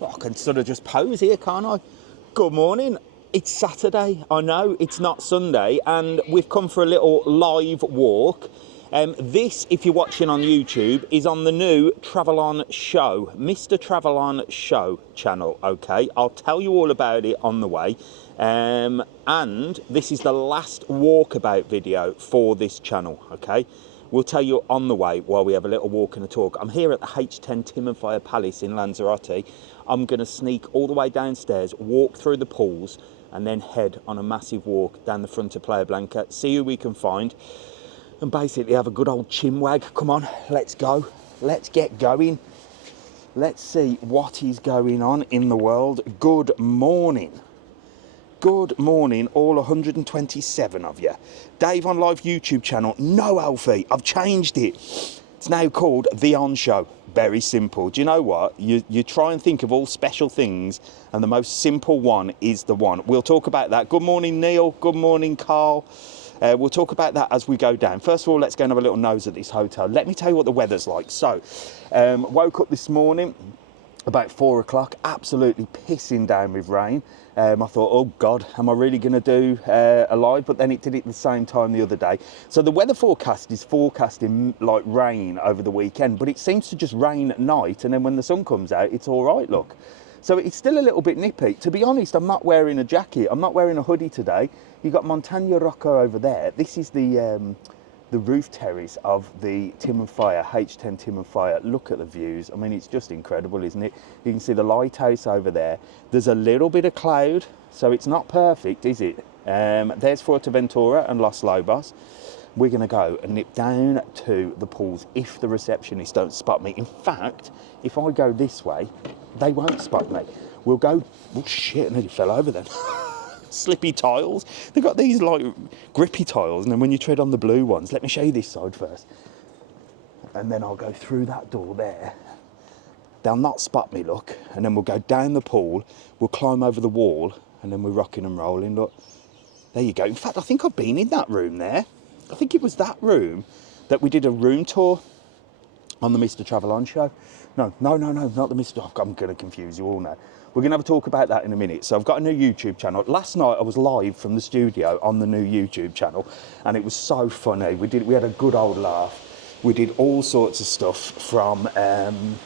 Well, I can sort of just pose here, can't I? Good morning. It's Saturday. I know it's not Sunday, and we've come for a little live walk. This, if you're watching on YouTube, is on the new TravelON show, Mr TravelON show channel, okay? I'll tell you all about it on the way. And this is the last walkabout video for this channel, okay? We'll tell you on the way while we have a little walk and a talk. I'm here at the H10 Timon Fire Palace in Lanzarote. I'm going to sneak all the way downstairs, walk through the pools, and then head on a massive walk down the front of Playa Blanca, see who we can find, and basically have a good old chinwag. Come on, let's go. Let's get going. Let's see what is going on in the world. Good morning. Good morning, all 127 of you. Dave on live YouTube channel. No, Alfie, I've changed it. It's now called The On Show. Very simple. Do you know what? You try and think of all special things, and the most simple one is the one. We'll talk about that. Good morning, Neil. Good morning, Carl. We'll talk about that as we go down. First of all, let's go and have a little nose at this hotel. Let me tell you what the weather's like. So, woke up this morning about 4 o'clock, absolutely pissing down with rain. I thought, oh God, am I really going to do a live? But then it did it at the same time the other day. So the weather forecast is forecasting like rain over the weekend, but it seems to just rain at night, and then when the sun comes out, it's all right, look. So it's still a little bit nippy. To be honest, I'm not wearing a jacket. I'm not wearing a hoodie today. You've got Montaña Rocco over there. This is the roof terrace of the Timon Fire, H10 Timon Fire. Look at the views. I mean, it's just incredible, isn't it? You can see the lighthouse over there. There's a little bit of cloud, so it's not perfect, is it? There's Fuerteventura and Los Lobos. We're going to go and nip down to the pools if the receptionists don't spot me. In fact, if I go this way, they won't spot me. We'll go... Oh, shit, I nearly fell over then. Slippy tiles. They've got these, like, grippy tiles, and then when you tread on the blue ones... Let me show you this side first. And then I'll go through that door there. They'll not spot me, look. And then we'll go down the pool. We'll climb over the wall, and then we're rocking and rolling, look. There you go. In fact, I think I've been in that room there. I think it was that room that we did a room tour on the Mr TravelON show. No, not the Mr... I'm going to confuse you all now. We're going to have a talk about that in a minute. So I've got a new YouTube channel. Last night I was live from the studio on the new YouTube channel, and it was so funny. We had a good old laugh. We did all sorts of stuff from... right, I'm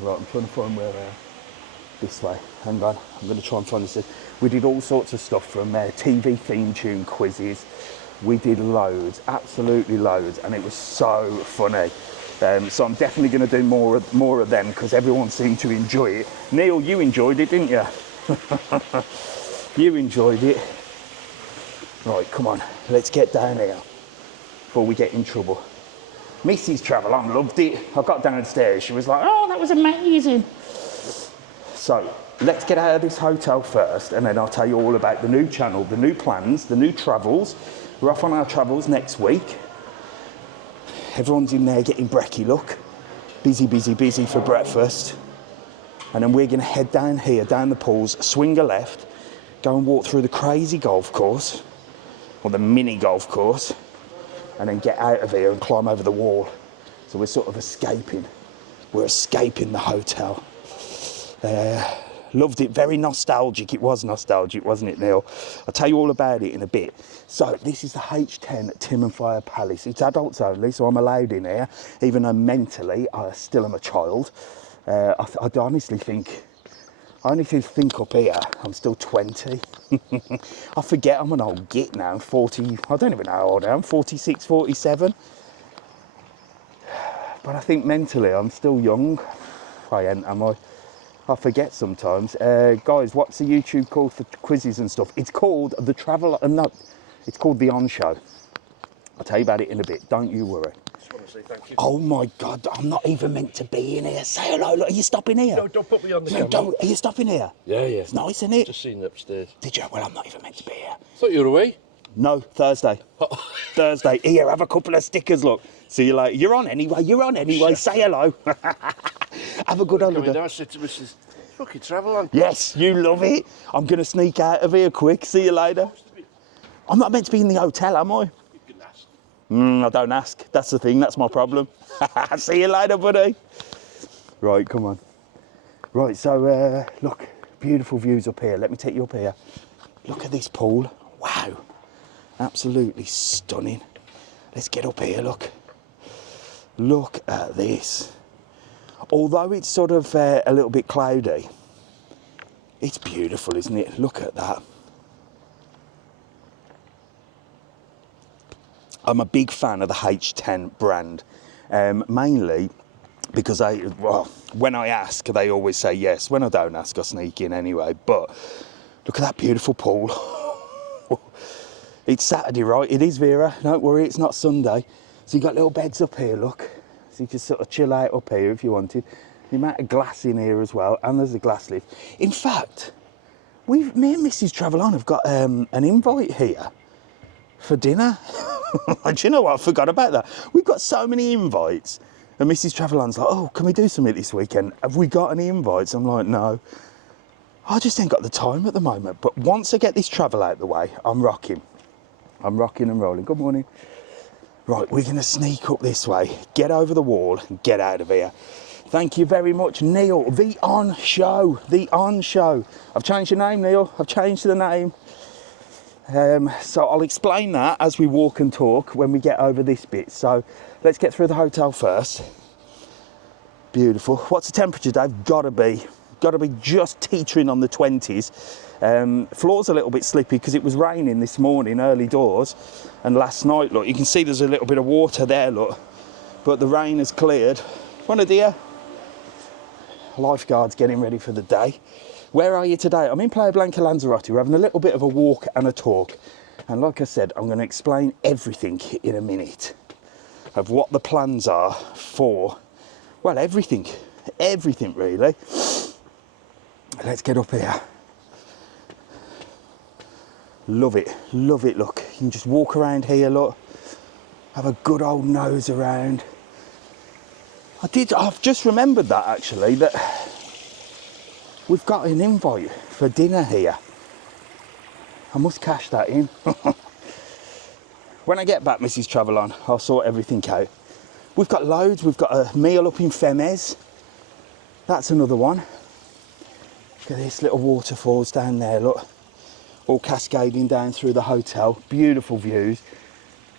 trying to find where... this way. Hang on. I'm going to try and find this. We did all sorts of stuff from TV theme tune quizzes. We did loads, absolutely loads, and it was so funny. So I'm definitely going to do more of them because everyone seemed to enjoy it. Neil, you enjoyed it, didn't you? You enjoyed it. Right, come on, let's get down here before we get in trouble. Mrs TravelON loved it. I got downstairs, she was like, oh, that was amazing. So let's get out of this hotel first, and then I'll tell you all about the new channel, the new plans, the new travels. We're off on our travels next week. Everyone's in there getting brekkie, look. Busy for breakfast. And then we're going to head down here, down the pools, swing a left, go and walk through the crazy golf course, or the mini golf course, and then get out of here and climb over the wall. So we're sort of escaping. We're escaping the hotel. Loved it, very nostalgic. It was nostalgic, wasn't it, Neil? I'll tell you all about it in a bit. So this is the H10 Timon Fire Palace. It's adults only, so I'm allowed in here, even though mentally I still am a child. I honestly think up here I'm still 20. I forget I'm an old git now, 40, I don't even know how old I am, 46, 47. But I think mentally I'm still young. I ain't, am I? I forget sometimes. Guys, what's the YouTube called for quizzes and stuff? It's called the it's called The On Show. I'll tell you about it in a bit, don't you worry. Just want to say thank you. Oh my God, I'm not even meant to be in here. Say hello, look, are you stopping here? No, don't put me on the camera. Don't, are you stopping here? Yeah. It's nice, isn't it? Just seen it upstairs. Did you? Well, I'm not even meant to be here. Thought you were away. No, Thursday. Thursday. Here, have a couple of stickers, look. See you later. You're on anyway. Say hello. Have a good holiday. I said to Mrs. Fucking TravelON. Yes, you love it. I'm going to sneak out of here quick. See you later. I'm not meant to be in the hotel, am I? You can ask. I don't ask. That's the thing. That's my problem. See you later, buddy. Right, come on. Right, so look, beautiful views up here. Let me take you up here. Look at this pool. Wow, absolutely stunning. Let's get up here, look. Look at this. Although it's sort of a little bit cloudy, it's beautiful, isn't it? Look at that. I'm a big fan of the H10 brand, mainly because when I ask, they always say yes. When I don't ask, I sneak in anyway. But look at that beautiful pool. It's Saturday, right? It is, Vera. Don't worry, it's not Sunday. So you've got little beds up here, look. So you can sort of chill out up here if you wanted. The amount of glass in here as well, and there's a glass lift. In fact, me and Mrs TravelON have got an invite here for dinner. Do you know what? I forgot about that. We've got so many invites. And Mrs TravelON's like, oh, can we do something this weekend? Have we got any invites? I'm like, no. I just ain't got the time at the moment. But once I get this travel out the way, I'm rocking. I'm rocking and rolling. Good morning. Right, we're going to sneak up this way, get over the wall and get out of here. Thank you very much, Neil. The ONshow. The ONshow. I've changed your name, Neil. I've changed the name. So I'll explain that as we walk and talk when we get over this bit. So let's get through the hotel first. Beautiful. What's the temperature, Dave? Gotta be just teetering on the 20s. Floor's a little bit slippy because it was raining this morning early doors, and last night, look, you can see there's a little bit of water there, look, but the rain has cleared. One a dear. Lifeguard's getting ready for the day. Where are you today? I'm in Playa Blanca, Lanzarote. We're having a little bit of a walk and a talk. And like I said, I'm going to explain everything in a minute of what the plans are for, well, everything really. Let's get up here. Love it, look. You can just walk around here, look. Have a good old nose around. I've just remembered that actually, that we've got an invite for dinner here. I must cash that in. When I get back, Mrs TravelON, I'll sort everything out. We've got loads. We've got a meal up in Femes. That's another one. Look at this, little waterfalls down there, look. All cascading down through the hotel. Beautiful views,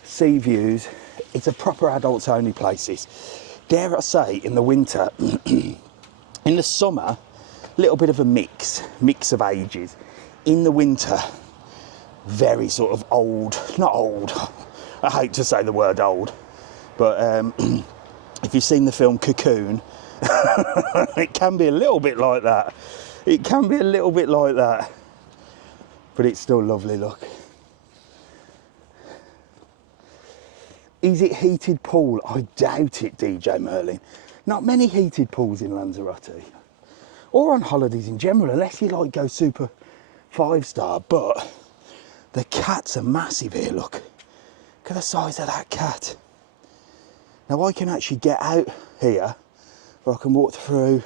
sea views. It's a proper adults only place, this. Dare I say, in the winter, in the summer, little bit of a mix of ages. In the winter, very sort of old, not old, I hate to say the word old, but if you've seen the film Cocoon, it can be a little bit like that. It can be a little bit like that, but it's still lovely, look. Is it heated pool? I doubt it, DJ Merlin. Not many heated pools in Lanzarote, or on holidays in general, unless you like go super 5-star, but the cats are massive here, look. Look at the size of that cat. Now I can actually get out here, or I can walk through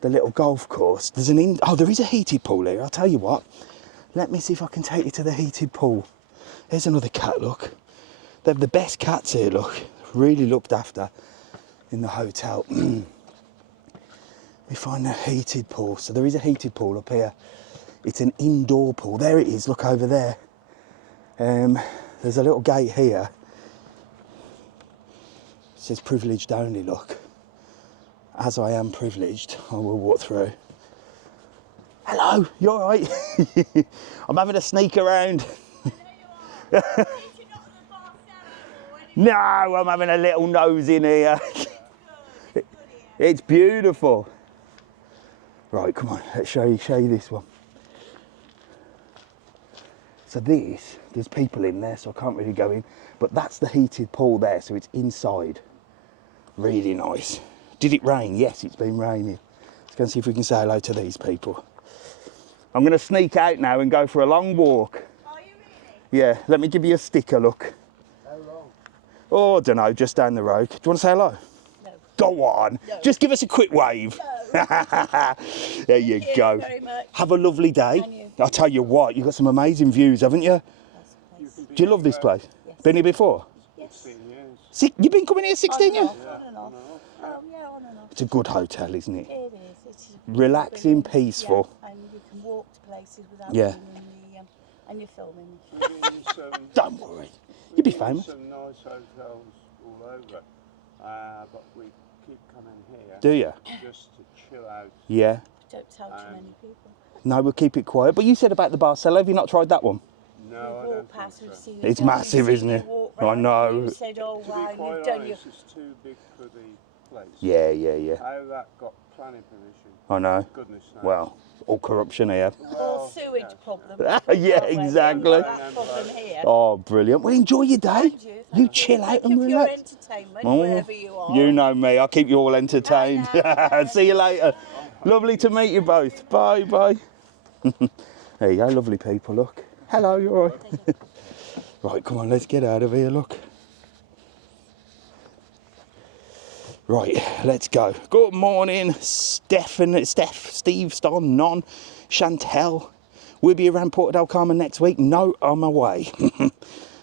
the little golf course. There is a heated pool here, I'll tell you what. Let me see if I can take you to the heated pool. There's another cat, look. They have the best cats here, look. Really looked after in the hotel. We find a heated pool. So there is a heated pool up here. It's an indoor pool. There it is, look over there. There's a little gate here. It says privileged only, look. As I am privileged, I will walk through. Hello, you all right? I'm having a sneak around. No, I'm having a little nose in here. It's beautiful. Right, come on, let's show you this one. So there's people in there, so I can't really go in, but that's the heated pool there, so it's inside. Really nice. Did it rain? Yes, it's been raining. Let's go and see if we can say hello to these people. I'm going to sneak out now and go for a long walk. Are you really? Yeah, let me give you a sticker, look. How long? Oh, I don't know, just down the road. Do you want to say hello? No. Go on, No. Just give us a quick wave. No. There you Thank go. you very much. Have a lovely day. And you. I'll tell you what, you've got some amazing views, haven't you? Do you love this place? Yes. Been here before? Yes. 16 years. You've been coming here 16 years? On and off. Oh, yeah, on and off. It's a good hotel, isn't it? It is. It's relaxing, peaceful. Yeah, and you can walk to places without Yeah. being in the, and you're filming. We're in some, Don't worry, you'll be we're in famous. some nice hotels all over, but we keep coming here Do you? just to chill out. Yeah. Don't tell too many people. No, we'll keep it quiet. But you said about the Barcella, have you not tried that one? No, We've I walked don't past, think we've so. seen It's it, massive, we've isn't seen it? you walk I round, know. You said, oh To wow, be you've quite done your... honest, it's too big for the place. Yeah, yeah, yeah. How that got planning permission, I know. goodness knows. Well, all corruption here. Or sewage problem. Yeah, exactly. That problem here. Oh, brilliant. Well, enjoy your day. And you, You thank you. chill out Thank and you for your relax. entertainment, Oh, wherever you are. You know me. I'll keep you all entertained. Bye now. See you later. Lovely to meet you both. Bye, bye. There you go, lovely people, look. Hello, you all right? Right, come on, let's get out of here, look. Right, let's go. Good morning, Steph, Steve, Ston, Non, Chantel. We'll be around Porto del Carmen next week. No, I'm away.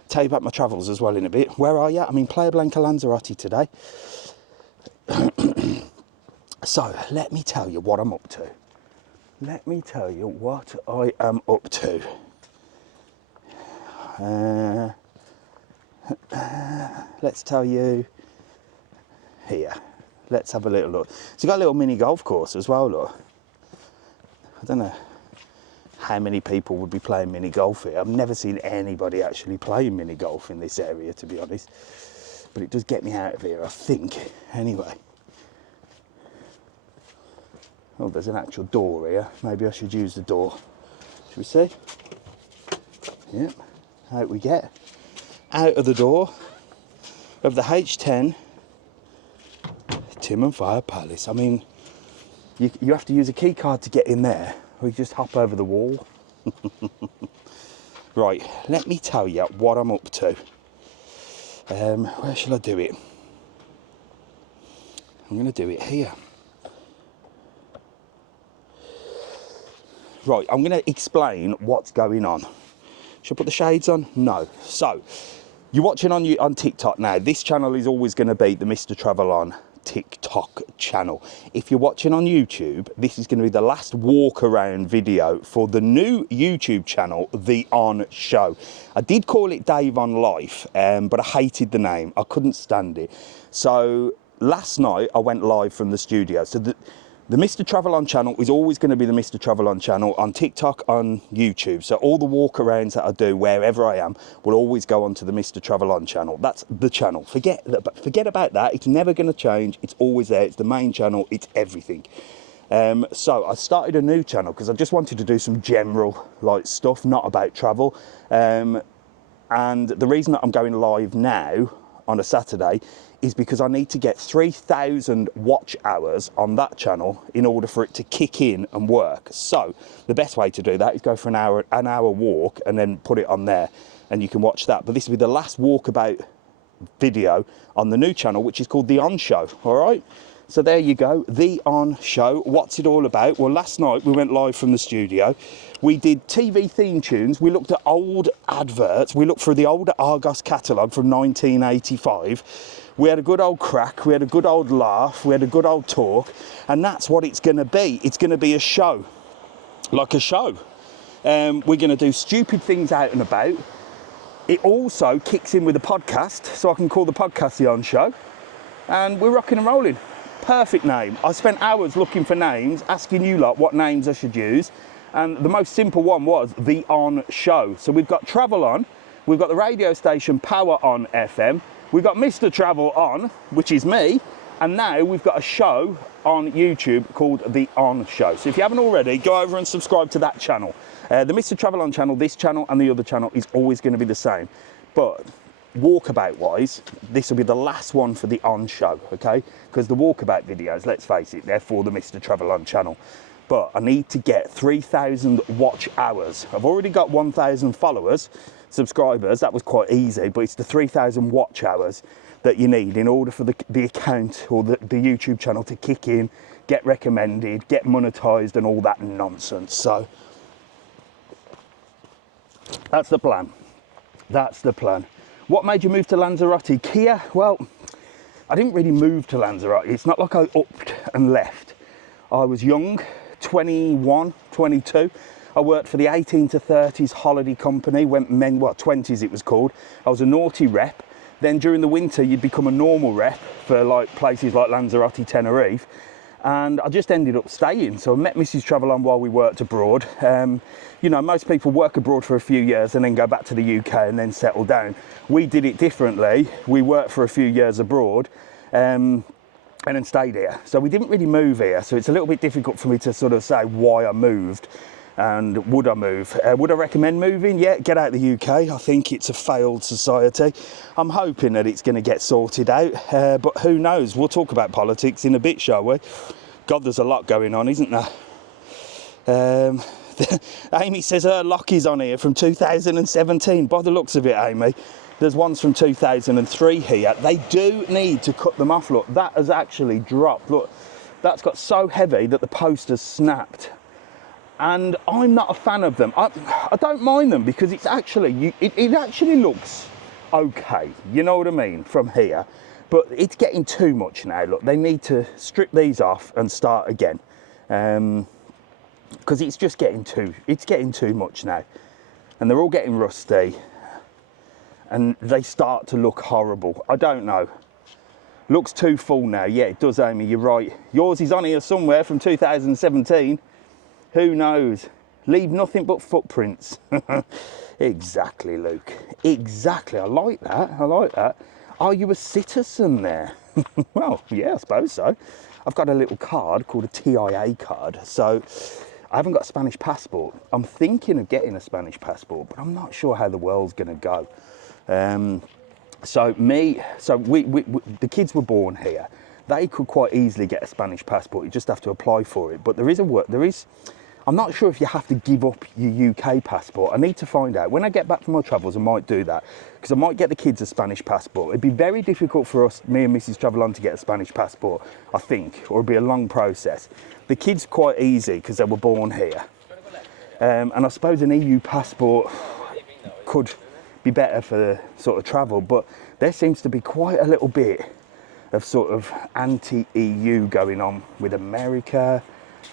Tell you about my travels as well in a bit. Where are you? I'm in Playa Blanca, Lanzarote today. So, let me tell you what I'm up to. Let me tell you what I am up to. Let's tell you here. Let's have a little look. So you've got a little mini golf course as well, look. I don't know how many people would be playing mini golf here. I've never seen anybody actually playing mini golf in this area, to be honest. But it does get me out of here, I think. Anyway. Oh, there's an actual door here. Maybe I should use the door. Should we see? Yep. Out we get. Out of the door of the H10 Tim and Fire Palace. I mean, you have to use a key card to get in there, or you just hop over the wall. Right, let me tell you what I'm up to. Where shall I do it? I'm going to do it here. Right, I'm going to explain what's going on. Should I put the shades on? No. So, you're watching on TikTok now. This channel is always going to be the Mr TravelON TikTok channel. If you're watching on YouTube, this is going to be the last walk around video for the new YouTube channel, The On Show. I did call it Dave on Life, but I hated the name. I couldn't stand it. So last night I went live from the studio. So the Mr TravelON channel is always going to be the Mr TravelON channel on TikTok, on YouTube. So all the walkarounds that I do wherever I am will always go onto the Mr TravelON channel. That's the channel. Forget about that. It's never going to change. It's always there. It's the main channel. It's everything. So I started a new channel because I just wanted to do some general like stuff, not about travel. And the reason that I'm going live now on a Saturday is because I need to get 3,000 watch hours on that channel in order for it to kick in and work. So the best way to do that is go for an hour walk and then put it on there and you can watch that. But this will be the last walkabout video on the new channel, which is called The On Show. All right. So there you go, The On Show. What's it all about? Well, last night we went live from the studio. We did TV theme tunes. We looked at old adverts. We looked through the older Argos catalogue from 1985. We had a good old crack. We had a good old laugh. We had a good old talk. And that's what it's going to be. It's going to be a show, like a show. We're going to do stupid things out and about. It also kicks in with a podcast, so I can call the podcast The On Show. And we're rocking and rolling. Perfect name. I spent hours looking for names, asking you lot what names I should use, and the most simple one was The On Show. So we've got Travel On, we've got the radio station Power On FM, we've got Mr Travel On, which is me, and now we've got a show on YouTube called The On Show. So if you haven't already, go over and subscribe to that channel. The Mr Travel On channel, this channel and the other channel is always going to be the same, but walkabout wise, this will be the last one for The On Show, okay? Because the walkabout videos, let's face it, they're for the Mr TravelON channel. But I need to get 3,000 watch hours. I've already got 1,000 followers, subscribers. That was quite easy, but it's the 3,000 watch hours that you need in order for the account or the YouTube channel to kick in, get recommended, get monetized and all that nonsense. So that's the plan. That's the plan. What made you move to Lanzarote? Kia? Well, I didn't really move to Lanzarote. It's not like I upped and left. I was young, 21, 22. I worked for the 18 to 30s holiday company, 20s it was called. I was a naughty rep. Then during the winter, you'd become a normal rep for like places like Lanzarote, Tenerife. And I just ended up staying. So I met Mrs TravelON while we worked abroad. You know, most people work abroad for a few years and then go back to the UK and then settle down. We did it differently. We worked for a few years abroad and then stayed here. So we didn't really move here. So it's a little bit difficult for me to sort of say why I moved and would I move. Would I recommend moving? Yeah, get out of the UK. I think it's a failed society. I'm hoping that it's going to get sorted out, but who knows? We'll talk about politics in a bit, shall we? God, there's a lot going on, isn't there? Amy says her lock is on here from 2017. By the looks of it, Amy, there's ones from 2003 here. They do need to cut them off. Look, that has actually dropped. Look, that's got so heavy that the post has snapped. And I'm not a fan of them. I don't mind them because it's actually, it actually looks okay, you know what I mean, from here. But it's getting too much now. Look, they need to strip these off and start again. Because it's just getting too much now. And they're all getting rusty. And they start to look horrible. I don't know. Looks too full now. Yeah, it does, Amy, you're right. Yours is on here somewhere from 2017. Who knows? Leave nothing but footprints. Exactly, Luke. Exactly. I like that. I like that. Are you a citizen there? Well, yeah, I suppose so. I've got a little card called a TIA card. So I haven't got a Spanish passport. I'm thinking of getting a Spanish passport, but I'm not sure how the world's going to go. The kids were born here. They could quite easily get a Spanish passport. You just have to apply for it. But I'm not sure if you have to give up your UK passport. I need to find out. When I get back from my travels, I might do that because I might get the kids a Spanish passport. It'd be very difficult for me and Mrs TravelON to get a Spanish passport, I think, or it'd be a long process. The kids quite easy because they were born here. And I suppose an EU passport could be better for sort of travel, but there seems to be quite a little bit of sort of anti-EU going on with America.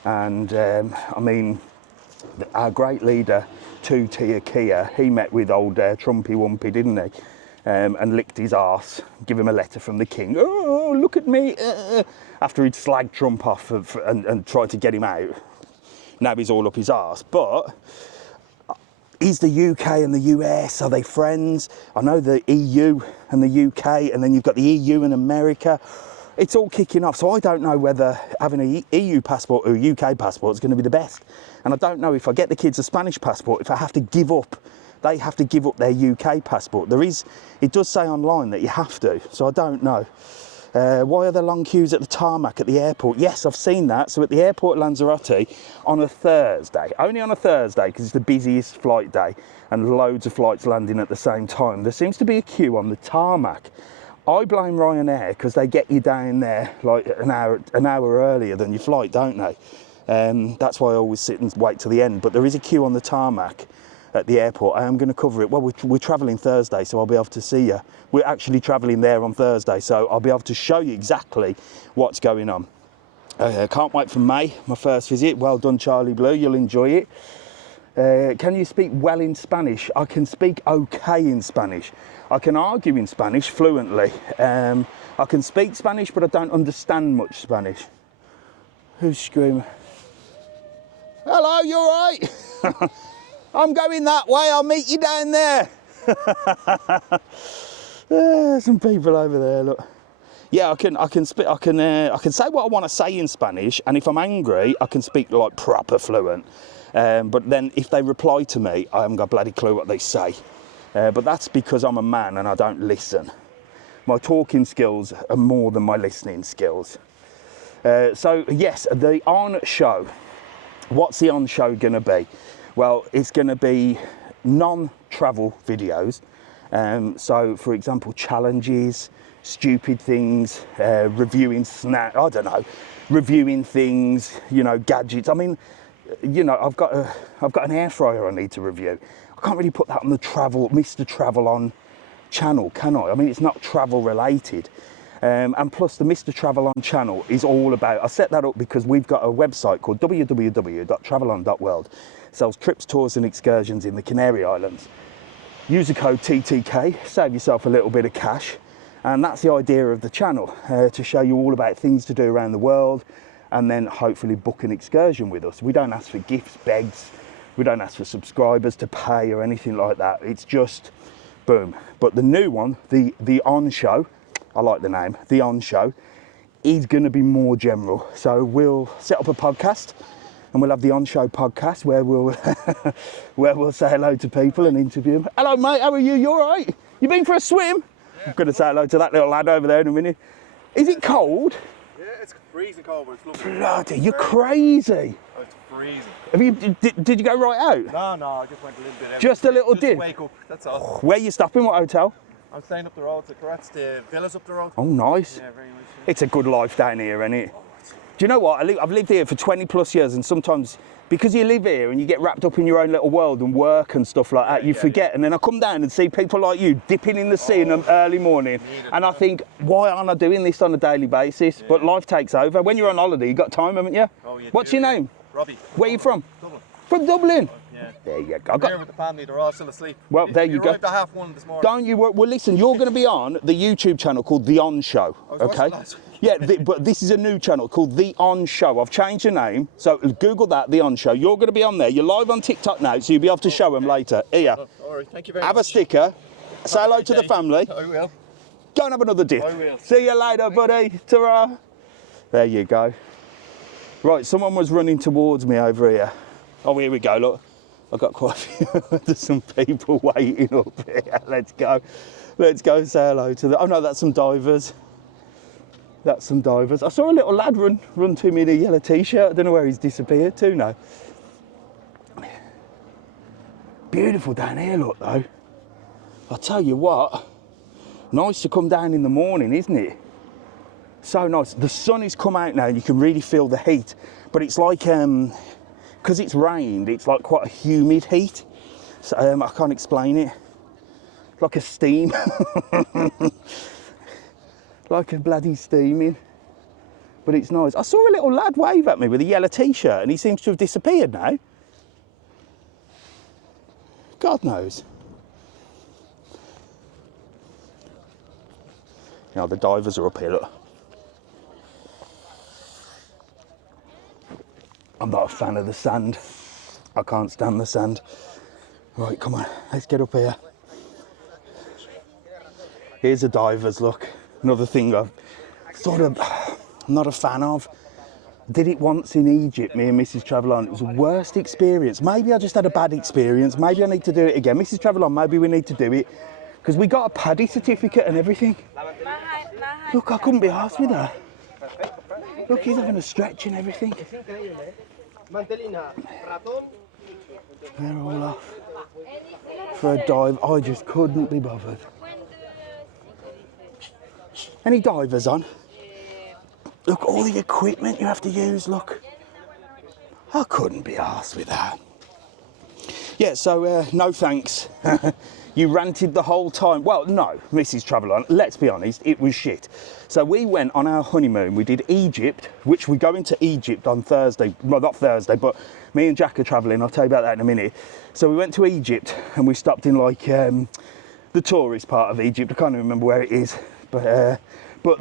And I mean, our great leader, Two-Tier Kia, he met with old Trumpy Wumpy, didn't he? And licked his arse, give him a letter from the king. Oh, look at me. After he'd slagged Trump off and tried to get him out. Now he's all up his arse. But is the UK and the US, are they friends? I know the EU and the UK, and then you've got the EU and America. It's all kicking off, so I don't know whether having an EU passport or a UK passport is going to be the best. And I don't know if I get the kids a Spanish passport, if I have to give up, they have to give up their UK passport. It does say online that you have to, so I don't know. Why are there long queues at the tarmac at the airport? Yes, I've seen that. So at the airport at Lanzarote on a Thursday, only on a Thursday because it's the busiest flight day and loads of flights landing at the same time, there seems to be a queue on the tarmac. I blame Ryanair because they get you down there like an hour earlier than your flight, don't they? That's why I always sit and wait till the end. But there is a queue on the tarmac at the airport. I am going to cover it. Well, we're travelling Thursday, so I'll be able to see you. We're actually travelling there on Thursday, so I'll be able to show you exactly what's going on. Can't wait for May, my first visit. Well done, Charlie Blue. You'll enjoy it. Can you speak well in Spanish? I can speak okay in Spanish. I can argue in Spanish fluently. I can speak Spanish, but I don't understand much Spanish. Who's screaming? Hello, you all right? I'm going that way. I'll meet you down there. Some people over there. Look. Yeah, I can say what I want to say in Spanish, and if I'm angry, I can speak like proper fluent. But then if they reply to me, I haven't got a bloody clue what they say. But that's because I'm a man and I don't listen. My talking skills are more than my listening skills. So yes, the On Show. What's the On Show going to be? Well, it's going to be non-travel videos. So, for example, challenges, stupid things, reviewing reviewing things, gadgets. I mean, I've got an air fryer I need to review. I can't really put that on the Mr TravelON channel, can I? I mean, it's not travel related. And plus the Mr TravelON channel is all about, I set that up because we've got a website called www.travelon.world. Sells trips, tours and excursions in the Canary Islands. Use the code TTK, save yourself a little bit of cash. And that's the idea of the channel, to show you all about things to do around the world and then hopefully book an excursion with us. We don't ask for gifts, begs, we don't ask for subscribers to pay or anything like that. It's just boom. But the new one, the ONshow, I like the name, the ONshow, is going to be more general. So we'll set up a podcast and we'll have the ONshow podcast where we'll where we'll say hello to people and interview them. Hello mate, how are you? You all right? You been for a swim? Yeah. I'm going to say hello to that little lad over there in a minute. Is it cold? Yeah, it's freezing cold, but it's lovely. Bloody, you're crazy. Oh, it's freezing. Have you, did you go right out? No, I just went a little bit. Just a little just dip? Wake up, that's all. Where you stopping? What hotel? I'm staying up the road to Carats, the villas up the road. Oh, nice. Yeah, very nice. Yeah. It's a good life down here, isn't it? Do you know what? I've lived here for 20 plus years, and sometimes because you live here and you get wrapped up in your own little world and work and stuff like that, you forget. And then I come down and see people like you dipping in the sea in the early morning, and I think, why aren't I doing this on a daily basis? Yeah. But life takes over. When you're on holiday, you got time, haven't you? Oh, you What's do. your name? Robbie. Where are you from? Dublin. From Dublin? Yeah. There you go. I'm here with the family, they're all still asleep. Well, there you go. Arrived at 1:30 this morning. Don't you worry. Well, listen, you're going to be on the YouTube channel called The ONshow, okay? Yeah, but this is a new channel called The ONshow. I've changed the name, so Google that, The ONshow. You're going to be on there. You're live on TikTok now, so you'll be able to show them later. Here. All right, thank you very much. Have a sticker. Say hello to the family. I will. Go and have another dip. I will. See you later, buddy. Ta-ra. There you go. Right, someone was running towards me over here. Oh, here we go, look. I've got quite a few, there's some people waiting up here. Let's go say hello to them. Oh no, that's some divers. That's some divers. I saw a little lad run to me in a yellow t-shirt. I don't know where he's disappeared to now. Beautiful down here, look though. I'll tell you what, nice to come down in the morning, isn't it? So nice. The sun has come out now and you can really feel the heat, but it's like, because it's rained, it's like quite a humid heat. So I can't explain it. Like a steam. Like a bloody steaming. But it's nice. I saw a little lad wave at me with a yellow t-shirt and he seems to have disappeared now. God knows. Now the divers are up here, look. I'm not a fan of the sand. I can't stand the sand. Right, come on, let's get up here. Here's a diver's look. Another thing I'm not a fan of. Did it once in Egypt, me and Mrs TravelON. It was the worst experience. Maybe I just had a bad experience. Maybe I need to do it again. Mrs TravelON, maybe we need to do it. Because we got a paddy certificate and everything. Look, I couldn't be arsed with her. Look, he's having a stretch and everything. They're all off for a dive. I just couldn't be bothered. Any divers on? Look, all the equipment you have to use, look. I couldn't be arsed with that. Yeah, so no thanks. You ranted the whole time. Well, no, Mrs TravelON, let's be honest, it was shit. So we went on our honeymoon, we did Egypt, which we go into Egypt on Thursday. Well, not Thursday, but me and Jack are travelling, I'll tell you about that in a minute. So we went to Egypt and we stopped in like the tourist part of Egypt. I can't even remember where it is, but the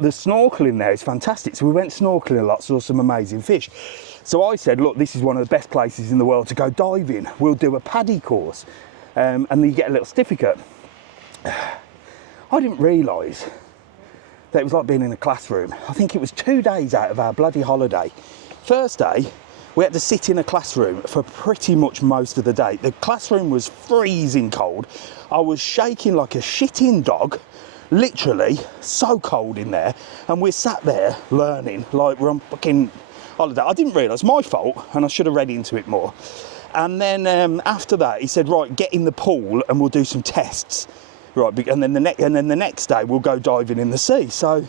snorkeling there is fantastic. So we went snorkeling a lot, saw some amazing fish. So I said, look, this is one of the best places in the world to go diving. We'll do a paddy course. And then you get a little certificate. I didn't realise that it was like being in a classroom. I think it was 2 days out of our bloody holiday. First day, we had to sit in a classroom for pretty much most of the day. The classroom was freezing cold. I was shaking like a shitting dog, literally so cold in there. And we sat there learning like we're on fucking holiday. I didn't realise, my fault, and I should have read into it more. And then after that, he said, right, get in the pool and we'll do some tests. Right, and then the next day we'll go diving in the sea. So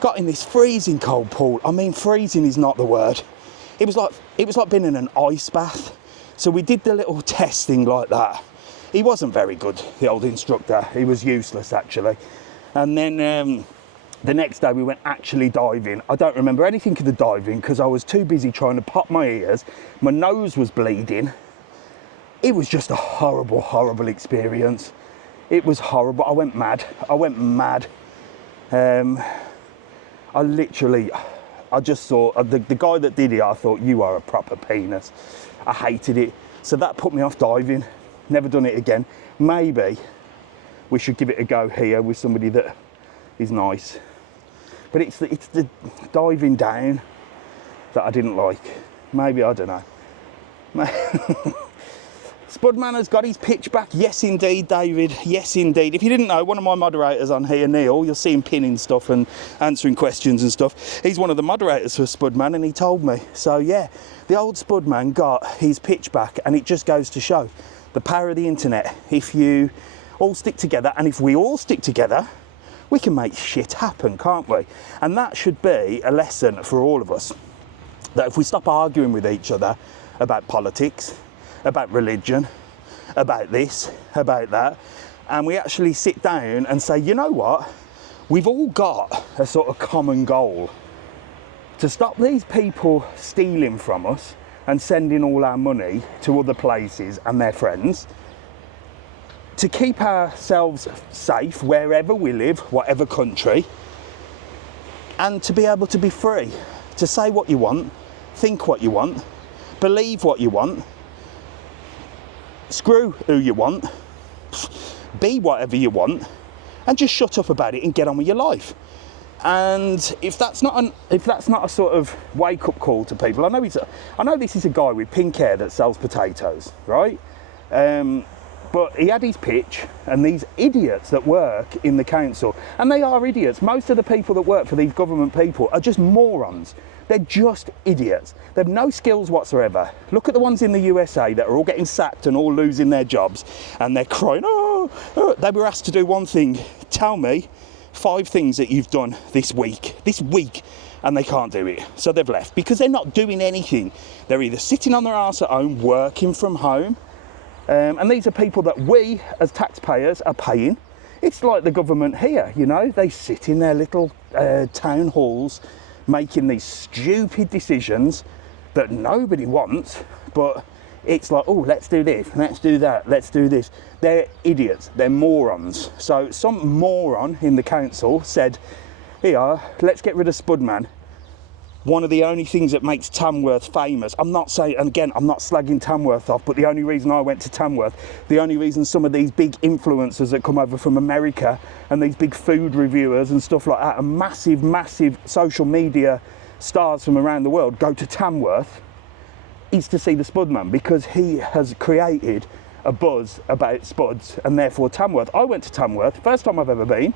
got in this freezing cold pool. I mean, freezing is not the word. It was like being in an ice bath. So we did the little testing like that. He wasn't very good, the old instructor. He was useless actually. And then The next day we went actually diving. I don't remember anything of the diving because I was too busy trying to pop my ears. My nose was bleeding. It was just a horrible, horrible experience. It was horrible. I went mad. I just saw the guy that did it. I thought, you are a proper penis. I hated it. So that put me off diving. Never done it again. Maybe we should give it a go here with somebody that is nice. But it's the diving down that I didn't like. Maybe, I don't know. Spudman has got his pitch back. Yes, indeed, David. Yes, indeed. If you didn't know, one of my moderators on here, Neil, you'll see him pinning stuff and answering questions and stuff. He's one of the moderators for Spudman, and he told me. So, yeah, the old Spudman got his pitch back, and it just goes to show the power of the internet. If you all stick together, and if we all stick together, we can make shit happen, can't we? And that should be a lesson for all of us. That if we stop arguing with each other about politics, about religion, about this, about that, and we actually sit down and say, you know what, we've all got a sort of common goal to stop these people stealing from us and sending all our money to other places and their friends, to keep ourselves safe wherever we live, whatever country, and to be able to be free, to say what you want, think what you want, believe what you want, screw who you want, be whatever you want, and just shut up about it and get on with your life. And if that's not a sort of wake-up call to people, I know this is a guy with pink hair that sells potatoes, right? But he had his pitch, and these idiots that work in the council, and they are idiots. Most of the people that work for these government people are just morons. They're just idiots. They have no skills whatsoever. Look at the ones in the USA that are all getting sacked and all losing their jobs, and they're crying, oh. They were asked to do one thing. Tell me 5 things that you've done this week, and they can't do it. So they've left because they're not doing anything. They're either sitting on their arse at home, working from home, and these are people that we as taxpayers are paying. It's like the government here, you know, they sit in their little town halls making these stupid decisions that nobody wants, but it's like, oh, let's do this, let's do that, let's do this. They're idiots, they're morons. So some moron in the council said, here, let's get rid of Spudman. One of the only things that makes Tamworth famous, I'm not saying, and again, I'm not slagging Tamworth off, but the only reason I went to Tamworth, the only reason some of these big influencers that come over from America and these big food reviewers and stuff like that, and massive social media stars from around the world go to Tamworth, is to see the Spudman, because he has created a buzz about Spuds and therefore Tamworth. I went to Tamworth, first time I've ever been,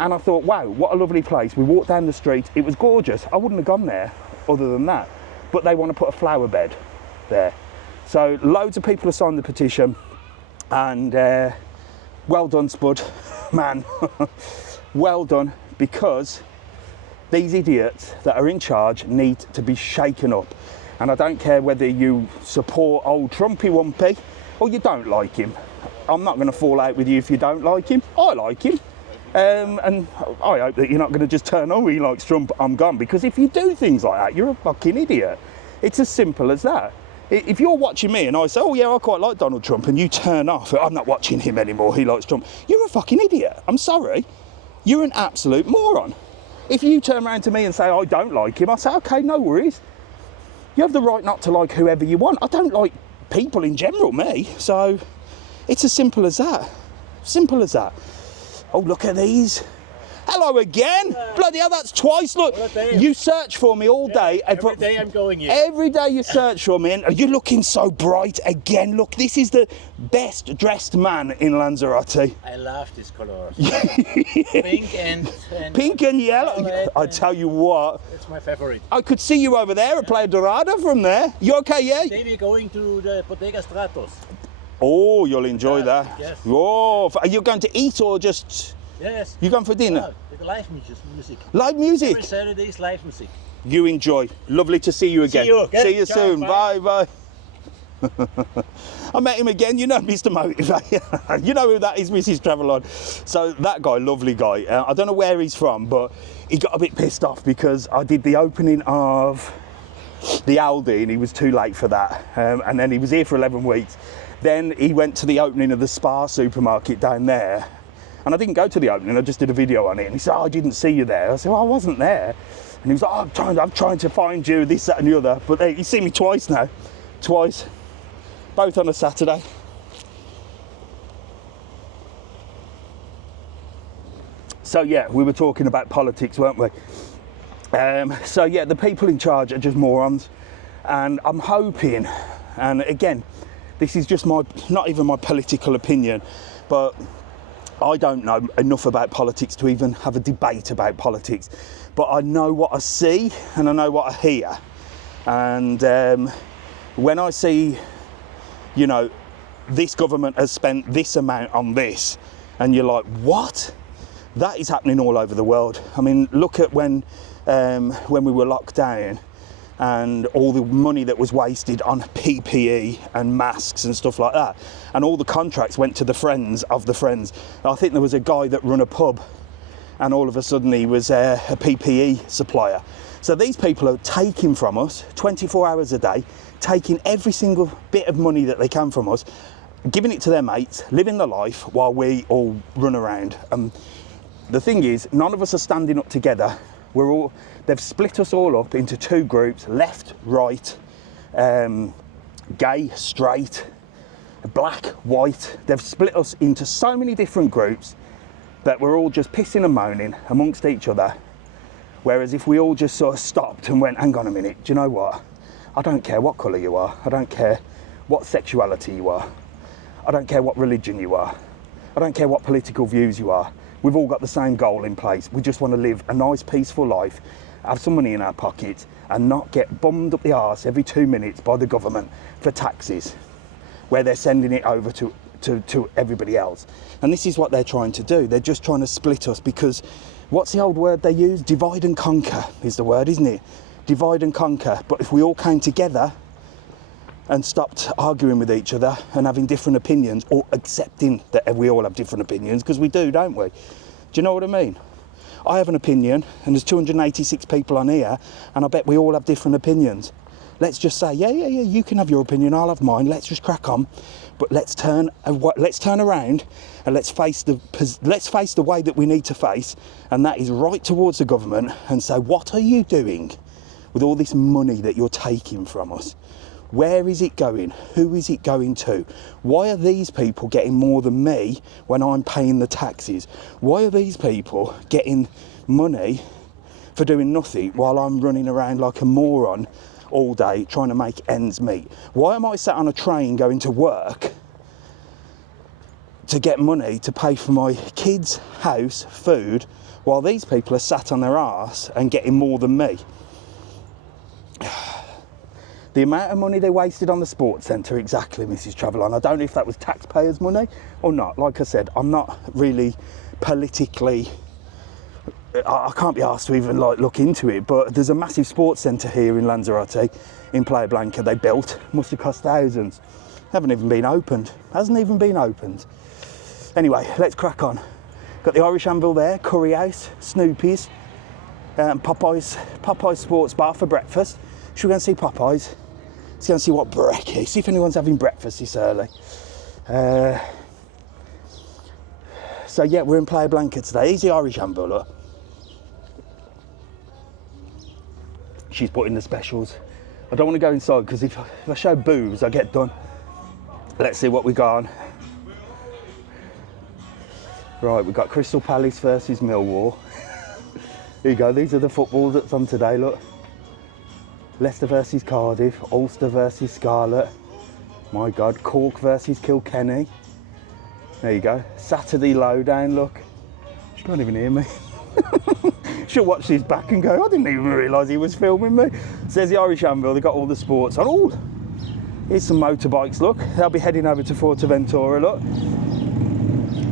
and I thought, wow, what a lovely place. We walked down the street, it was gorgeous. I wouldn't have gone there other than that. But they want to put a flower bed there. So loads of people have signed the petition, and well done, Spud, man. Well done, because these idiots that are in charge need to be shaken up. And I don't care whether you support old Trumpy Wumpy or you don't like him. I'm not going to fall out with you if you don't like him. I like him. And I hope that you're not going to just turn, oh, he likes Trump, I'm gone. Because if you do things like that, you're a fucking idiot. It's as simple as that. If you're watching me and I say, oh yeah, I quite like Donald Trump, and you turn off, I'm not watching him anymore, he likes Trump, you're a fucking idiot. I'm sorry. You're an absolute moron. If you turn around to me and say, I don't like him, I say, okay, no worries. You have the right not to like whoever you want. I don't like people in general, me. So it's as simple as that. Simple as that. Oh, look at these. Hello again. Bloody hell, that's twice. Look, you search for me all day. Every day I'm going here. Every day you search for me, and you're looking so bright again. Look, this is the best dressed man in Lanzarote. I love this colour. Pink and yellow. I tell you what. It's my favorite. I could see you over there at Playa Dorada from there. You okay, yeah? Today we're going to the Bodega Stratos. Oh, you'll enjoy that. Yes. Oh, are you going to eat or just... Yes. You going for dinner? With live music. Live music? Every Saturday is live music. You enjoy. Lovely to see you again. See you. See you Ciao, soon. bye. Bye. I met him again, you know, Mr Motivator. You know who that is, Mrs TravelON. So that guy, lovely guy. I don't know where he's from, but he got a bit pissed off because I did the opening of the Aldi and he was too late for that. And then he was here for 11 weeks. Then he went to the opening of the Spar supermarket down there. And I didn't go to the opening, I just did a video on it. And he said, oh, I didn't see you there. I said, well, I wasn't there. And he was like, oh, I'm trying to find you, this, that and the other. But hey, he's seen me twice now. Twice. Both on a Saturday. So yeah, we were talking about politics, weren't we? So yeah, the people in charge are just morons. And I'm hoping, and again, this is just not even my political opinion, but I don't know enough about politics to even have a debate about politics. But I know what I see and I know what I hear. And when I see, you know, this government has spent this amount on this, and you're like, what? That is happening all over the world. I mean, look at when we were locked down and all the money that was wasted on PPE and masks and stuff like that. And all the contracts went to the friends of the friends. I think there was a guy that run a pub and all of a sudden he was a PPE supplier. So these people are taking from us 24 hours a day, taking every single bit of money that they can from us, giving it to their mates, living the life while we all run around. The thing is, none of us are standing up together. They've split us all up into two groups, left, right, gay, straight, black, white. They've split us into so many different groups that we're all just pissing and moaning amongst each other. Whereas if we all just sort of stopped and went, hang on a minute, do you know what? I don't care what colour you are. I don't care what sexuality you are. I don't care what religion you are. I don't care what political views you are. We've all got the same goal in place. We just want to live a nice, peaceful life, have some money in our pockets, and not get bummed up the arse every 2 minutes by the government for taxes, where they're sending it over to everybody else. And this is what they're trying to do. They're just trying to split us because, what's the old word they use? Divide and conquer is the word, isn't it? Divide and conquer. But if we all came together and stopped arguing with each other and having different opinions, or accepting that we all have different opinions, because we do, don't we? Do you know what I mean? I have an opinion, and there's 286 people on here, and I bet we all have different opinions. Let's just say, yeah, you can have your opinion, I'll have mine, let's just crack on. But let's turn around and let's face the way that we need to face, and that is right towards the government, and say, what are you doing with all this money that you're taking from us? Where is it going? Who is it going to? Why are these people getting more than me when I'm paying the taxes? Why are these people getting money for doing nothing while I'm running around like a moron all day trying to make ends meet? Why am I sat on a train going to work to get money to pay for my kids' house, food, while these people are sat on their arse and getting more than me? The amount of money they wasted on the sports centre, exactly, Mrs TravelON. I don't know if that was taxpayers' money or not. Like I said, I'm not really politically... I can't be asked to even look into it, but there's a massive sports centre here in Lanzarote, in Playa Blanca, they built. Must have cost thousands. Haven't even been opened. Hasn't even been opened. Anyway, let's crack on. Got the Irish Anvil there, Curry House, Snoopy's, Popeyes Sports Bar for breakfast. Should we go and see Popeyes? Let's go and see what breakfast. See if anyone's having breakfast this early. So yeah, we're in Playa Blanca today. Here's the Irish Anvil, look. She's putting the specials. I don't want to go inside because if I show booze, I get done. Let's see what we got on. Right, we've got Crystal Palace versus Millwall. Here you go, these are the footballs that's on today, look. Leicester versus Cardiff, Ulster versus Scarlet. My God, Cork versus Kilkenny. There you go, Saturday Lowdown, look. She can't even hear me. She'll watch this back and go, I didn't even realise he was filming me. Says the Irish Anvil, they've got all the sports on. Oh, here's some motorbikes, look. They'll be heading over to Fuerteventura, look.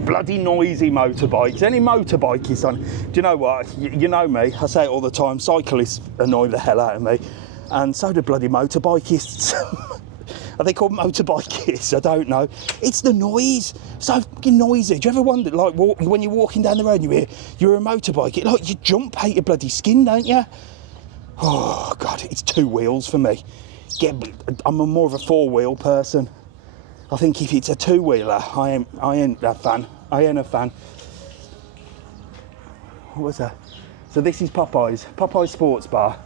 Bloody noisy motorbikes. Any motorbike is on. Do you know what? You know me, I say it all the time, cyclists annoy the hell out of me. And so do bloody motorbikists. Are they called motorbikers? I don't know. It's the noise. So fucking noisy. Do you ever wonder, like, when you're walking down the road and you're a motorbike, like, you jump out your bloody skin, don't you? Oh, God, it's two wheels for me. I'm more of a four-wheel person. I think if it's a two-wheeler, I ain't a fan. I ain't a fan. What was that? So this is Popeyes Sports Bar.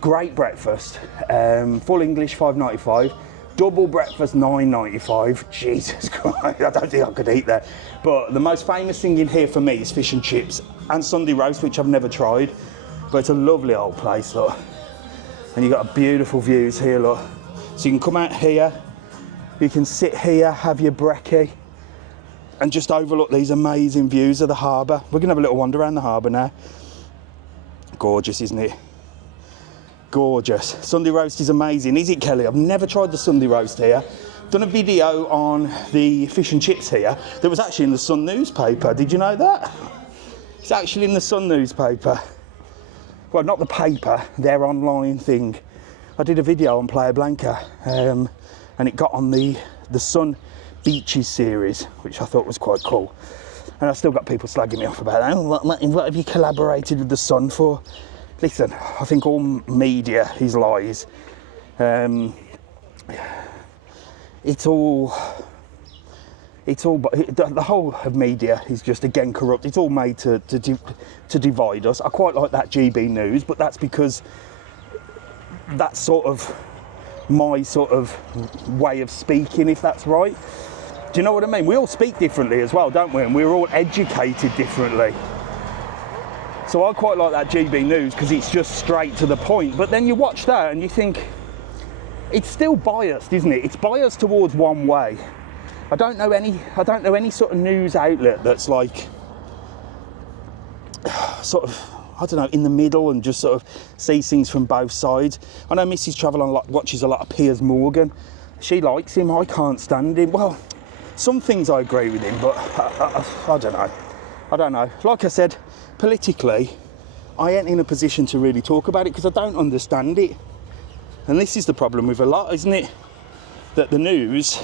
Great breakfast. Full English $5.95. Double breakfast $9.95. Jesus Christ, I don't think I could eat that. But the most famous thing in here for me is fish and chips and Sunday roast, which I've never tried. But it's a lovely old place, look. And you've got beautiful views here, look. So you can come out here, you can sit here, have your brekkie, and just overlook these amazing views of the harbour. We're going to have a little wander around the harbour now. Gorgeous, isn't it? Gorgeous. Sunday roast is amazing, is it, Kelly? I've never tried the Sunday roast here. Done a video on the fish and chips here that was actually in the Sun newspaper. Did you know that? It's actually in the Sun newspaper. Well, not the paper, their online thing. I did a video on Playa Blanca, and it got on the Sun Beaches series, which I thought was quite cool. And I've still got people slagging me off about that. Oh, what have you collaborated with the Sun for? Listen, I think all media is lies. It's all, the whole of media is just, again, corrupt. It's all made to divide us. I quite like that GB News, but that's because that's sort of my sort of way of speaking, if that's right. Do you know what I mean? We all speak differently as well, don't we? And we're all educated differently. So I quite like that GB News because it's just straight to the point. But then you watch that and you think, it's still biased, isn't it? It's biased towards one way. I don't know any sort of news outlet that's like sort of, I don't know, in the middle and just sort of sees things from both sides. I know Mrs TravelON watches a lot of Piers Morgan. She likes him. I can't stand him. Well, some things I agree with him, but I don't know. I don't know. Like I said, politically, I ain't in a position to really talk about it because I don't understand it. And this is the problem with a lot, isn't it? That the news,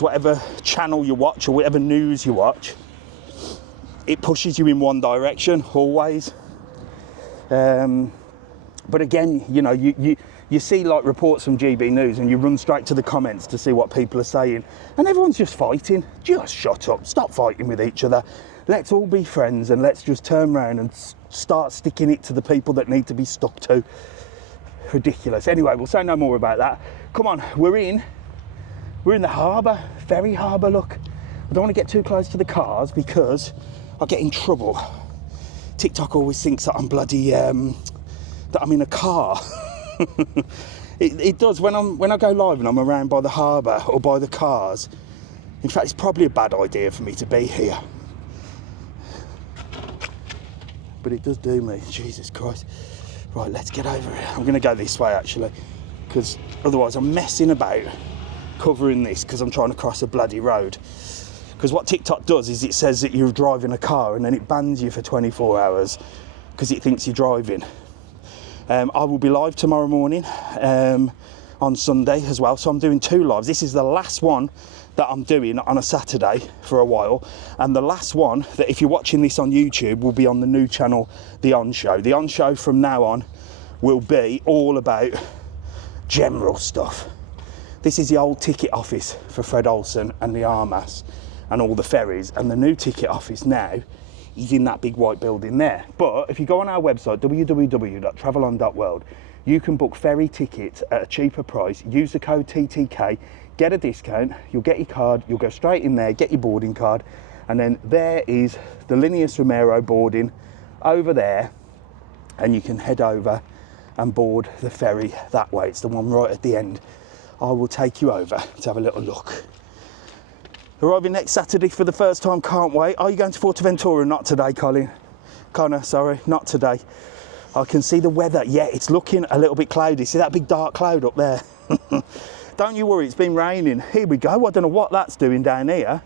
whatever channel you watch or whatever news you watch, it pushes you in one direction, always. But again, you know, you see like reports from GB News and you run straight to the comments to see what people are saying. And everyone's just fighting. Just shut up. Stop fighting with each other. Let's all be friends and let's just turn around and start sticking it to the people that need to be stuck to. Ridiculous. Anyway, we'll say no more about that. Come on, we're in the harbour, ferry harbour, look. I don't want to get too close to the cars because I'll get in trouble. TikTok always thinks that I'm bloody, that I'm in a car. It does when I go live and I'm around by the harbour or by the cars. In fact, it's probably a bad idea for me to be here. But it does do me, Jesus Christ. Right, let's get over here. I'm going to go this way actually, because otherwise I'm messing about covering this because I'm trying to cross a bloody road. Because what TikTok does is it says that you're driving a car and then it bans you for 24 hours because it thinks you're driving. I will be live tomorrow morning on Sunday as well, so I'm doing 2 lives. This is the last one that I'm doing on a Saturday for a while, and the last one that, if you're watching this on YouTube, will be on the new channel, The ONshow. The ONshow from now on will be all about general stuff. This is the old ticket office for Fred Olsen and the Armas and all the ferries, and the new ticket office now is in that big white building there. But if you go on our website, www.travelon.world, you can book ferry tickets at a cheaper price. Use the code TTK, get a discount, you'll get your card, you'll go straight in there, get your boarding card, and then there is the Linnaeus Romero boarding over there, and you can head over and board the ferry that way. It's the one right at the end. I will take you over to have a little look. Arriving next Saturday for the first time, can't wait. Are you going to Fuerteventura? Not today, Connor, sorry, not today. I can see the weather. Yeah, it's looking a little bit cloudy. See that big dark cloud up there? Don't you worry, it's been raining. Here we go. I don't know what that's doing down here,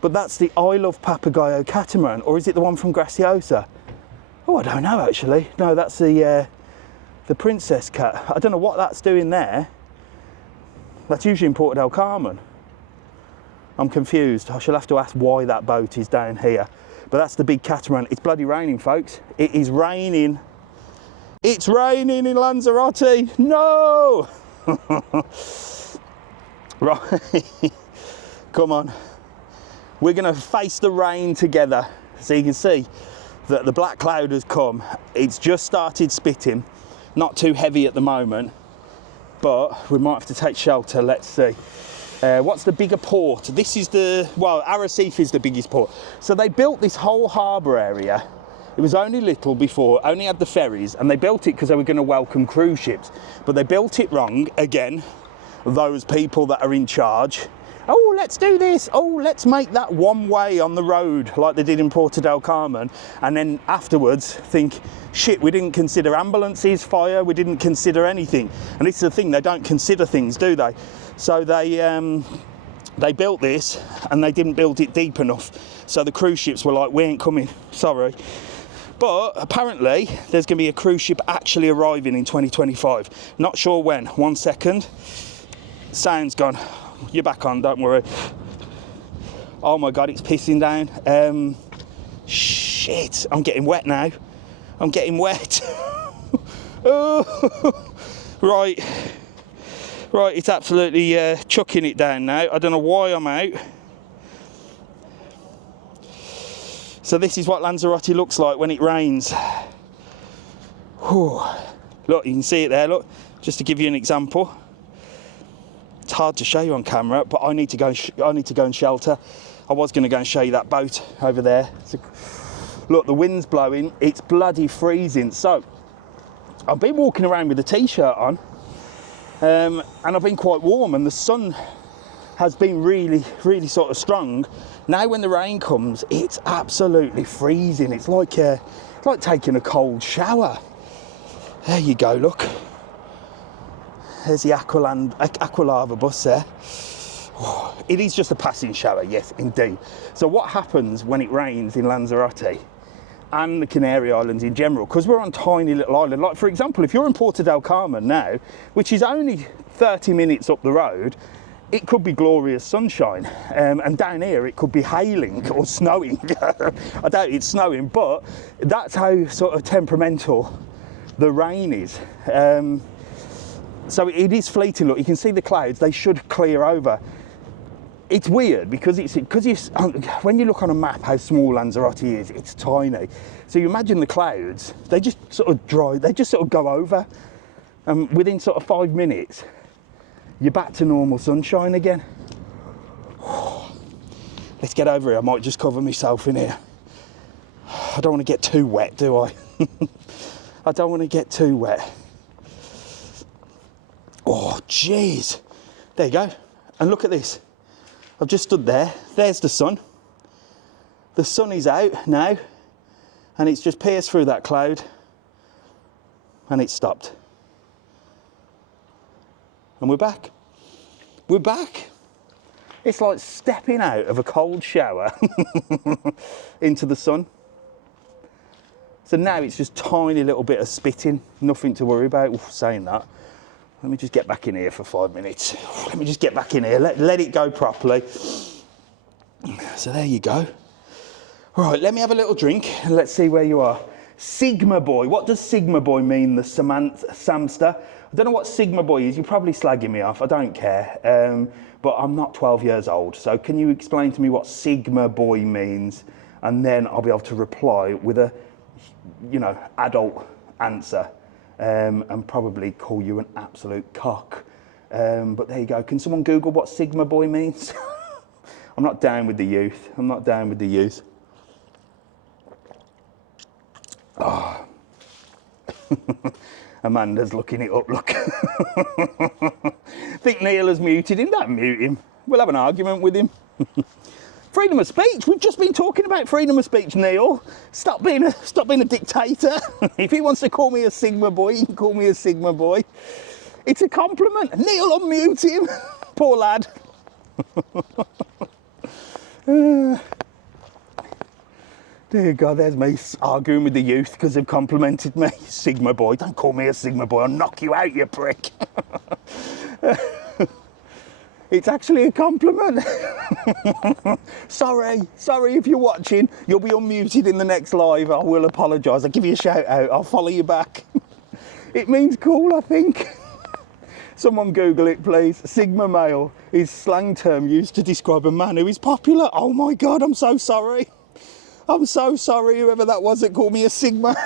but that's the I Love Papagayo catamaran, or is it the one from Graciosa? Oh, I don't know actually. No, that's the Princess cat. I don't know what that's doing there. That's usually in Porto del Carmen. I'm confused. I shall have to ask why that boat is down here. But that's the big catamaran. It's bloody raining, folks. It is raining. It's raining in Lanzarote. No! Right. Come on. We're going to face the rain together. So you can see that the black cloud has come. It's just started spitting. Not too heavy at the moment. But we might have to take shelter. Let's see. What's the bigger port? This is well, Arrecife is the biggest port. So they built this whole harbour area. It was only little before, only had the ferries, and they built it because they were going to welcome cruise ships. But they built it wrong, again, those people that are in charge. Oh, let's do this. Oh, let's make that one way on the road like they did in Porto del Carmen. And then afterwards think, shit, we didn't consider ambulances, fire, we didn't consider anything. And this is the thing, they don't consider things, do they? So they built this and they didn't build it deep enough. So the cruise ships were like, we ain't coming, sorry. But apparently there's going to be a cruise ship actually arriving in 2025. Not sure when. 1 second. Sound's gone. You're back on, don't worry. Oh my God, it's pissing down. Shit, I'm getting wet now. I'm getting wet. Oh, right, it's absolutely chucking it down now. I don't know why I'm out. So this is what Lanzarote looks like when it rains. Whew. Look, you can see it there, look, just to give you an example. It's hard to show you on camera, but I need to go and shelter. I was going to go and show you that boat over there. So, look, the wind's blowing. It's bloody freezing. So I've been walking around with a t-shirt on, and I've been quite warm, and the sun has been really, really sort of strong. Now when the rain comes, it's absolutely freezing. It's like taking a cold shower. There you go, look. There's the Aqualava bus there. Oh, it is just a passing shower, yes, indeed. So what happens when it rains in Lanzarote and the Canary Islands in general, because we're on tiny little island, like for example, if you're in Porto del Carmen now, which is only 30 minutes up the road, it could be glorious sunshine, and down here it could be hailing or snowing. I doubt it's snowing, but that's how sort of temperamental the rain is. So it is fleeting. Look, you can see the clouds, they should clear over. It's weird because when you look on a map how small Lanzarote is, it's tiny. So you imagine the clouds, they just sort of go over, and within sort of 5 minutes you're back to normal sunshine again. Let's get over here. I might just cover myself in here. I don't want to get too wet, do I? I don't want to get too wet. Oh, jeez. There you go. And look at this. I've just stood there. There's the sun. The sun is out now, and it's just pierced through that cloud, and it's stopped. And we're back. We're back. It's like stepping out of a cold shower into the sun. So now it's just tiny little bit of spitting, nothing to worry about. Oof, saying that, let me just get back in here for 5 minutes. Let me just get back in here, let it go properly. So there you go. Right, let me have a little drink and let's see where you are. Sigma boy, what does Sigma boy mean, the Samster? I don't know what Sigma boy is, you're probably slagging me off, I don't care. But I'm not 12 years old, so can you explain to me what Sigma boy means? And then I'll be able to reply with a, adult answer. And probably call you an absolute cock. But there you go. Can someone Google what Sigma boy means? I'm not down with the youth. I'm not down with the youth. Oh. Amanda's looking it up, look. Think Neil has muted him. Don't mute him. We'll have an argument with him. Freedom of speech. We've just been talking about freedom of speech, Neil. Stop being a dictator. If he wants to call me a Sigma boy, he can call me a Sigma boy. It's a compliment. Neil, unmute him. Poor lad. Dear God, there's me arguing with the youth because they've complimented me. Sigma boy. Don't call me a Sigma boy. I'll knock you out, you prick. It's actually a compliment. Sorry if you're watching. You'll be unmuted in the next live. I will apologise. I'll give you a shout out. I'll follow you back. It means cool, I think. Someone Google it, please. Sigma male is slang term used to describe a man who is popular. Oh my God, I'm so sorry. I'm so sorry, whoever that was that called me a Sigma.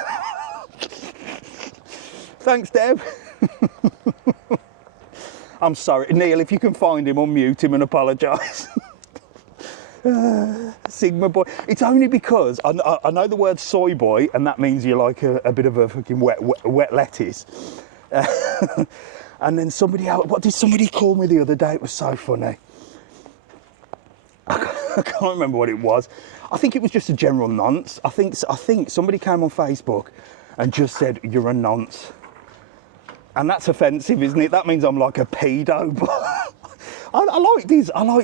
Thanks, Deb. I'm sorry. Neil, if you can find him, unmute him and apologise. Sigma boy. It's only because I know the word soy boy, and that means you're like a bit of a fucking wet lettuce. And then somebody else, what did somebody call me the other day? It was so funny. I can't remember what it was. I think it was just a general nonce. I think somebody came on Facebook and just said, "You're a nonce." And that's offensive, isn't it? That means I'm like a pedo. But I like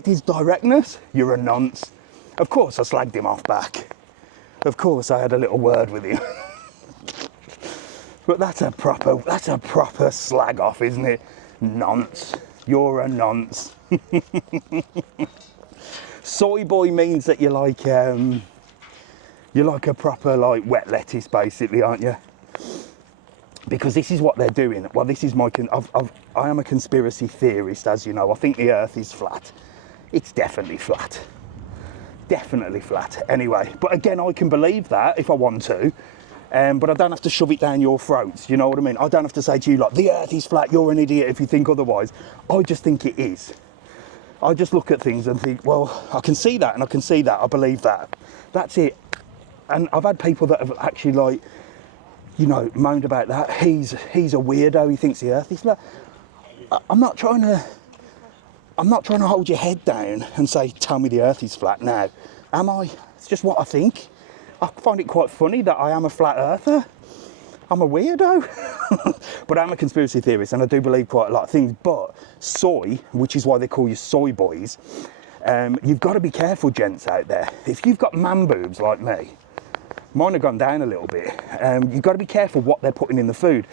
his directness. You're a nonce. Of course, I slagged him off back. Of course, I had a little word with him. But that's a proper slag off, isn't it? Nonce. You're a nonce. Soy boy means that you're like a proper like wet lettuce, basically, aren't you? Because this is what they're doing. Well, this is my... I am a conspiracy theorist, as you know. I think the Earth is flat. It's definitely flat. Definitely flat. Anyway, but again, I can believe that if I want to, but I don't have to shove it down your throats. You know what I mean? I don't have to say to you, like, the Earth is flat, you're an idiot if you think otherwise. I just think it is. I just look at things and think, well, I can see that and I can see that. I believe that. That's it. And I've had people that have actually, like, you know, moaned about that. He's a weirdo. He thinks the Earth is flat. I'm not trying to hold your head down and say, tell me the Earth is flat now. Am I? It's just what I think. I find it quite funny that I am a flat earther. I'm a weirdo. But I'm a conspiracy theorist and I do believe quite a lot of things. But soy, which is why they call you soy boys, you've got to be careful, gents out there. If you've got man boobs like me, mine have gone down a little bit. You've got to be careful what they're putting in the food.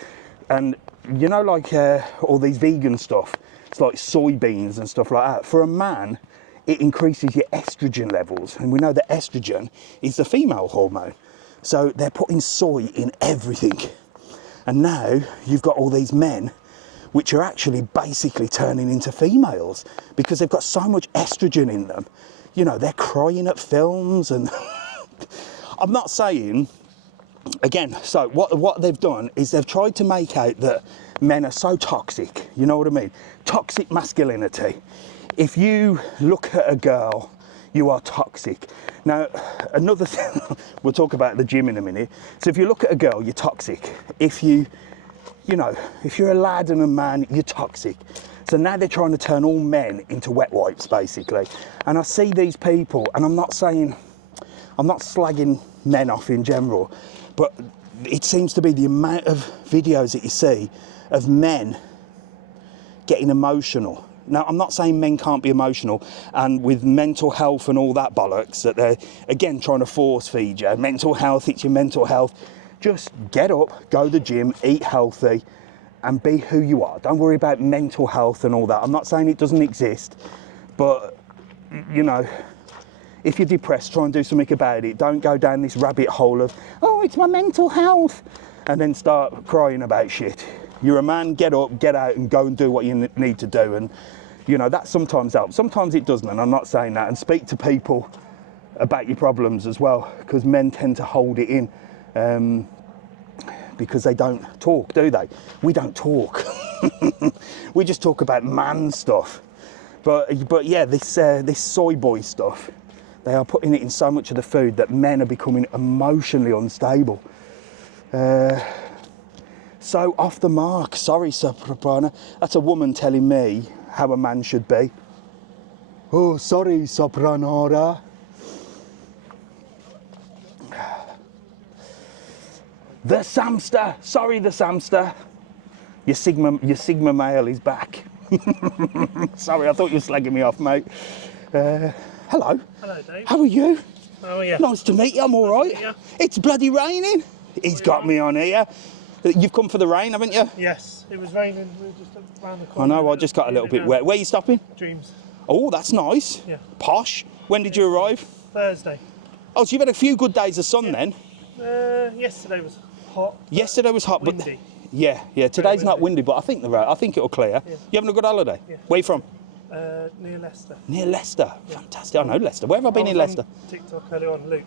And you know, like all these vegan stuff, it's like soybeans and stuff like that. For a man, it increases your estrogen levels. And we know that estrogen is the female hormone. So they're putting soy in everything. And now you've got all these men which are actually basically turning into females because they've got so much estrogen in them. You know, they're crying at films and... I'm not saying, again, so what they've done is they've tried to make out that men are so toxic, you know what I mean? Toxic masculinity. If you look at a girl, you are toxic. Now, another thing, we'll talk about the gym in a minute. So if you look at a girl, you're toxic. If you're a lad and a man, you're toxic. So now they're trying to turn all men into wet wipes, basically. And I see these people, and I'm not slagging men off in general, but it seems to be the amount of videos that you see of men getting emotional. Now, I'm not saying men can't be emotional, and with mental health and all that bollocks that they're, again, trying to force feed you. Mental health, it's your mental health. Just get up, go to the gym, eat healthy, and be who you are. Don't worry about mental health and all that. I'm not saying it doesn't exist, but, you know, if you're depressed, try and do something about it. Don't go down this rabbit hole of, oh, it's my mental health, and then start crying about shit. You're a man, get up, get out, and go and do what you need to do. And, you know, that sometimes helps. Sometimes it doesn't, and I'm not saying that. And speak to people about your problems as well, because men tend to hold it in because they don't talk, do they? We don't talk. We just talk about man stuff. But yeah, this soy boy stuff, they are putting it in so much of the food that men are becoming emotionally unstable. So off the mark. Sorry, Soprano. That's a woman telling me how a man should be. Oh, sorry, Sopranora. The Samster. Sorry, the Samster. Your Sigma male is back. Sorry, I thought you were slagging me off, mate. Hello. Hello, Dave. How are you? How are you? Nice to meet you. I'm all right. Yeah. It's bloody raining. He's got me on here. You've come for the rain, haven't you? Yes, it was raining. We were just around the I corner. know, I just got a little bit wet. Where are you stopping? Dreams. Oh, that's nice. Yeah. Posh. When did you arrive? Thursday. Oh, so you've had a few good days of sun then? Yesterday was hot. Yesterday was hot, windy. but yeah. Today's not windy, but I think it'll clear. Yeah. You having a good holiday? Yeah. Where you from? Near Leicester. Near Leicester. Fantastic. I know Leicester. Where have I been in Leicester? On TikTok earlier on, Luke.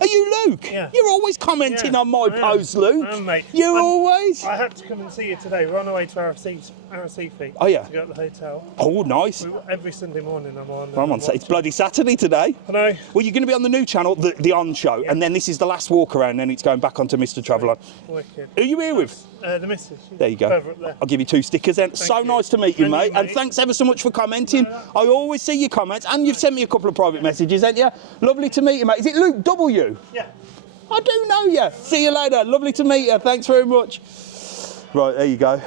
Are you Luke? Yeah. You're always commenting on my posts, Luke. I am, mate. You're always. I had to come and see you today. We're on our way to our feet. Oh, yeah. To go to the hotel. Oh, nice. Every Sunday morning I'm on. I'm on. It's bloody Saturday today. I know. Well, you're going to be on the new channel, the On Show, and then this is the last walk around, and then it's going back onto Mr TravelON. Wicked. Who are you here with? The missus. There you go. Further up there. I'll give you 2 stickers then. So you. nice to meet you, And you, mate. And mate. thanks ever so much for commenting. I always see your comments, and you've sent me a couple of private messages, haven't you? Lovely to meet you, mate. Is it Luke W? Yeah. I do know you. See you later. Lovely to meet you. Thanks very much. Right, there you go.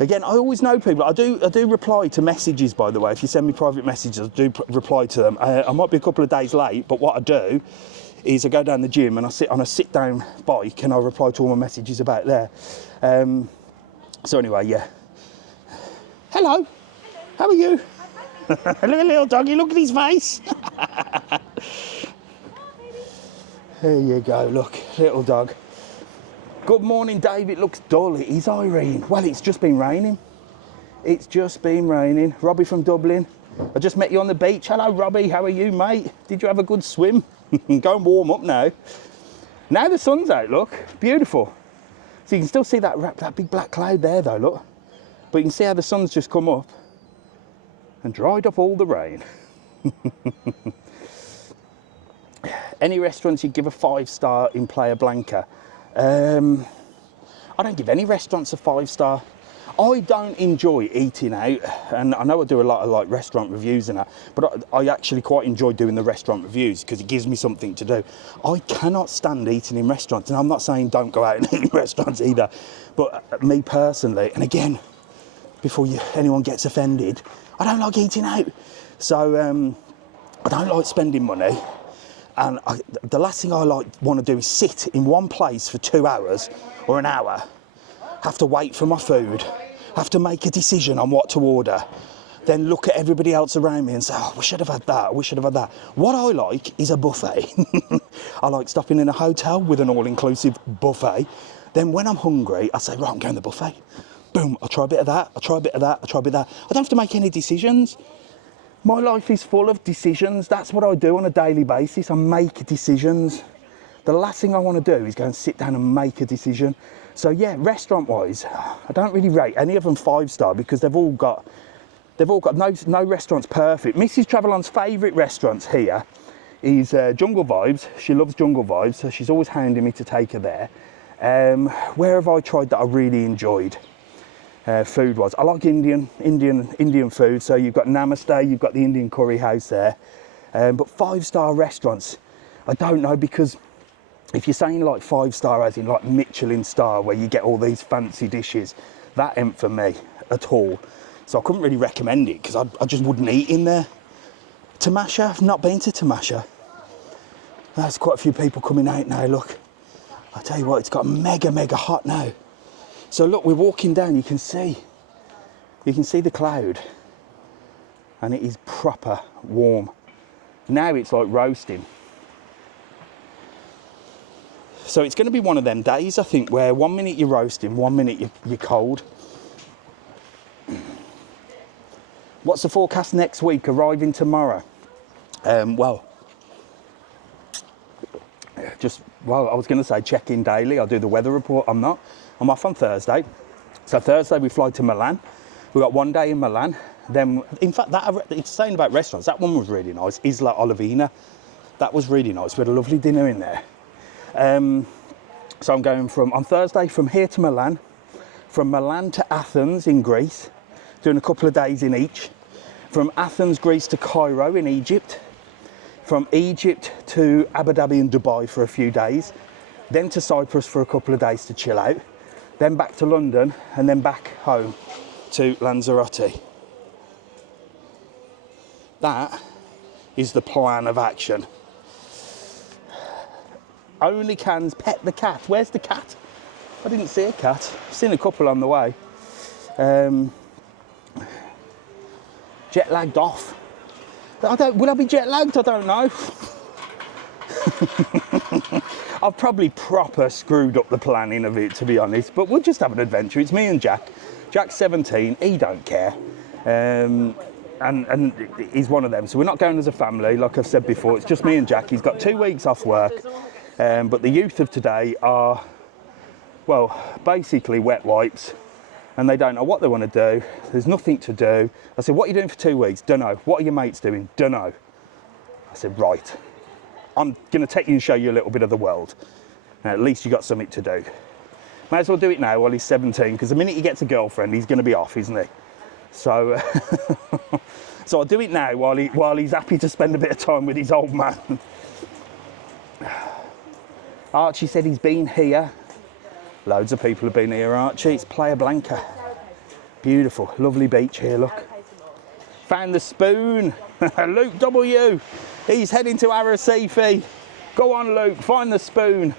Again, I always know people. I do reply to messages, by the way. If you send me private messages, I do reply to them. I might be a couple of days late, but what I do is I go down the gym and I sit on a sit-down bike and I reply to all my messages about there. So anyway, yeah. Hello. How are you? Look at little doggy. Look at his face. There you go. Look, little dog. Good morning, Dave. It looks dull. It is, Irene. Well, it's just been raining. It's just been raining. Robbie from Dublin. I just met you on the beach. Hello, Robbie. How are you, mate? Did you have a good swim? Go and warm up now. Now the sun's out, look. Beautiful. So you can still see that big black cloud there, though, look. But you can see how the sun's just come up and dried up all the rain. Any restaurants you'd give a 5-star in Playa Blanca? I don't give any restaurants a 5-star. I don't enjoy eating out, and I know I do a lot of like restaurant reviews and that, but I actually quite enjoy doing the restaurant reviews because it gives me something to do. I cannot stand eating in restaurants, and I'm not saying don't go out and eat in restaurants either, but me personally, and again, before anyone gets offended, I don't like eating out. So I don't like spending money, and the last thing I want to do is sit in one place for 2 hours or an hour, have to wait for my food, have to make a decision on what to order, then look at everybody else around me and say, oh, we should have had that, we should have had that. What I like is a buffet. I like stopping in a hotel with an all-inclusive buffet. Then when I'm hungry, I say, right, I'm going to the buffet. Boom, I'll try a bit of that, I'll try a bit of that, I'll try a bit of that. I don't have to make any decisions. My life is full of decisions. That's what I do on a daily basis. I make decisions. The last thing I want to do is go and sit down and make a decision. So yeah, restaurant-wise, I don't really rate any of them 5-star because they've all got no restaurant's perfect. Mrs TravelON's favourite restaurants here is Jungle Vibes. She loves Jungle Vibes, so she's always hounding me to take her there. Where have I tried that I really enjoyed? Food-wise, I like Indian food. So you've got Namaste, you've got the Indian curry house there. But 5-star restaurants, I don't know, because if you're saying like 5-star as in like Michelin star, where you get all these fancy dishes, that ain't for me at all. So I couldn't really recommend it because I just wouldn't eat in there. Tamasha, I've not been to Tamasha. There's quite a few people coming out now, look. I tell you what, it's got mega hot now. So look, we're walking down, you can see the cloud, and it is proper warm. Now it's like roasting. So it's going to be one of them days, I think, where 1 minute you're roasting, 1 minute you're cold. What's the forecast next week? Arriving tomorrow. Well, I was going to say check in daily. I'll do the weather report. I'm not. I'm off on Thursday. So Thursday we fly to Milan. We've got 1 day in Milan. Then, in fact, it's saying about restaurants. That one was really nice. Isla Olivina. That was really nice. We had a lovely dinner in there. So I'm going on Thursday from here to Milan, from Milan to Athens in Greece, doing a couple of days in each. From Athens, Greece to Cairo in Egypt. From Egypt to Abu Dhabi and Dubai for a few days. Then to Cyprus for a couple of days to chill out. Then back to London and then back home to Lanzarote. That is the plan of action. Only cans, pet the cat. Where's the cat? I didn't see a cat. I've seen a couple on the way. Jet lagged off. Will I be jet lagged? I don't know. I've probably proper screwed up the planning of it, to be honest, but we'll just have an adventure. It's me and Jack. Jack's 17, he don't care. And he's one of them. So we're not going as a family, like I've said before. It's just me and Jack. He's got 2 weeks off work. But the youth of today are, well, basically wet wipes. And they don't know what they want to do. There's nothing to do. I said, what are you doing for 2 weeks? Dunno. What are your mates doing? Dunno. I said, right. I'm going to take you and show you a little bit of the world. Now, at least you got something to do. May as well do it now while he's 17, because the minute he gets a girlfriend, he's going to be off, isn't he? So, so I'll do it now while he's happy to spend a bit of time with his old man. Archie said he's been here. Loads of people have been here, Archie. It's Playa Blanca. Beautiful, lovely beach here, look. Found the spoon. Luke W. He's heading to Arrecife. Go on, Luke, find the spoon.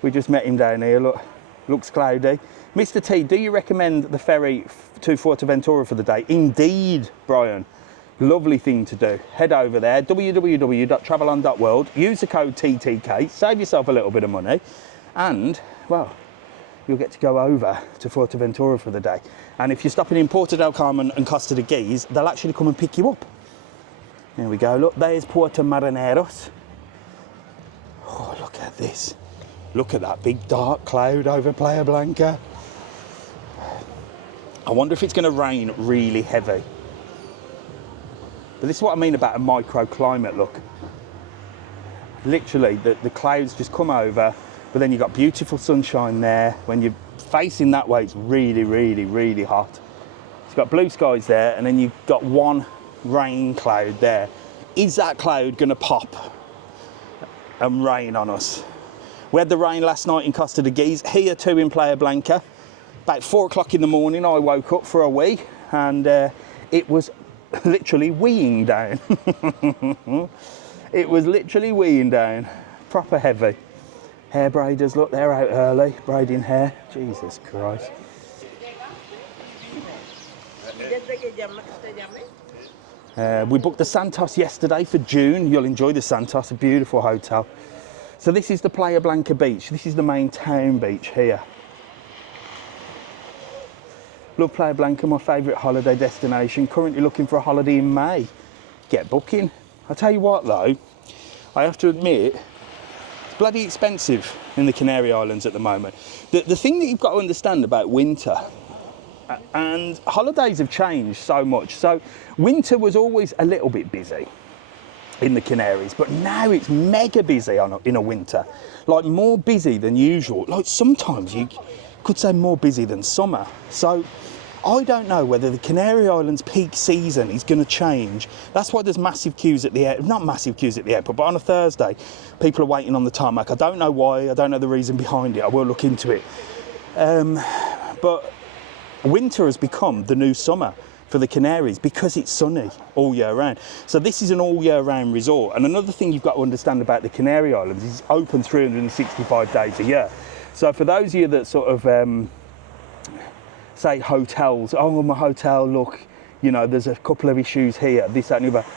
We just met him down here, look. Looks cloudy. Mr T, do you recommend the ferry to Fuerteventura for the day? Indeed, Brian. Lovely thing to do. Head over there, www.travelon.world. Use the code TTK. Save yourself a little bit of money. And, well, you'll get to go over to Fuerteventura for the day. And if you're stopping in Puerto del Carmen and Costa de Guise, they'll actually come and pick you up. There we go. Look, there's Puerto Marineros. Oh, look at this. Look at that big dark cloud over Playa Blanca. I wonder if it's going to rain really heavy. But this is what I mean about a microclimate, look. Literally, the clouds just come over, but then you've got beautiful sunshine there. When you're facing that way, it's really, really, really hot. You've got blue skies there, and then you've got one rain cloud there. Is that cloud going to pop and rain on us? We had the rain last night in Costa de Guise, here too in Playa Blanca. About 4 o'clock in the morning, I woke up for a wee, and it was literally weeing down. It was literally weeing down, proper heavy. Hair braiders, look, they're out early, braiding hair. Jesus Christ. We booked the Santos yesterday for June. You'll enjoy the Santos, a beautiful hotel. So this is the Playa Blanca beach. This is the main town beach here. Love Playa Blanca, my favourite holiday destination. Currently looking for a holiday in May. Get booking. I'll tell you what though, I have to admit, it's bloody expensive in the Canary Islands at the moment. The thing that you've got to understand about winter, and holidays have changed so much. So winter was always a little bit busy in the Canaries, but now it's mega busy in a winter. Like more busy than usual. Like sometimes you could say more busy than summer. So I don't know whether the Canary Islands peak season is going to change. That's why there's massive queues at the airport. Not massive queues at the airport, but on a Thursday, people are waiting on the tarmac. I don't know why. I don't know the reason behind it. I will look into it. But winter has become the new summer for the Canaries because it's sunny all year round. So this is an all year round resort. And another thing you've got to understand about the Canary Islands is it's open 365 days a year. So for those of you that sort of say hotels, oh, well, my hotel, look, you know, there's a couple of issues here, this, that, and the other.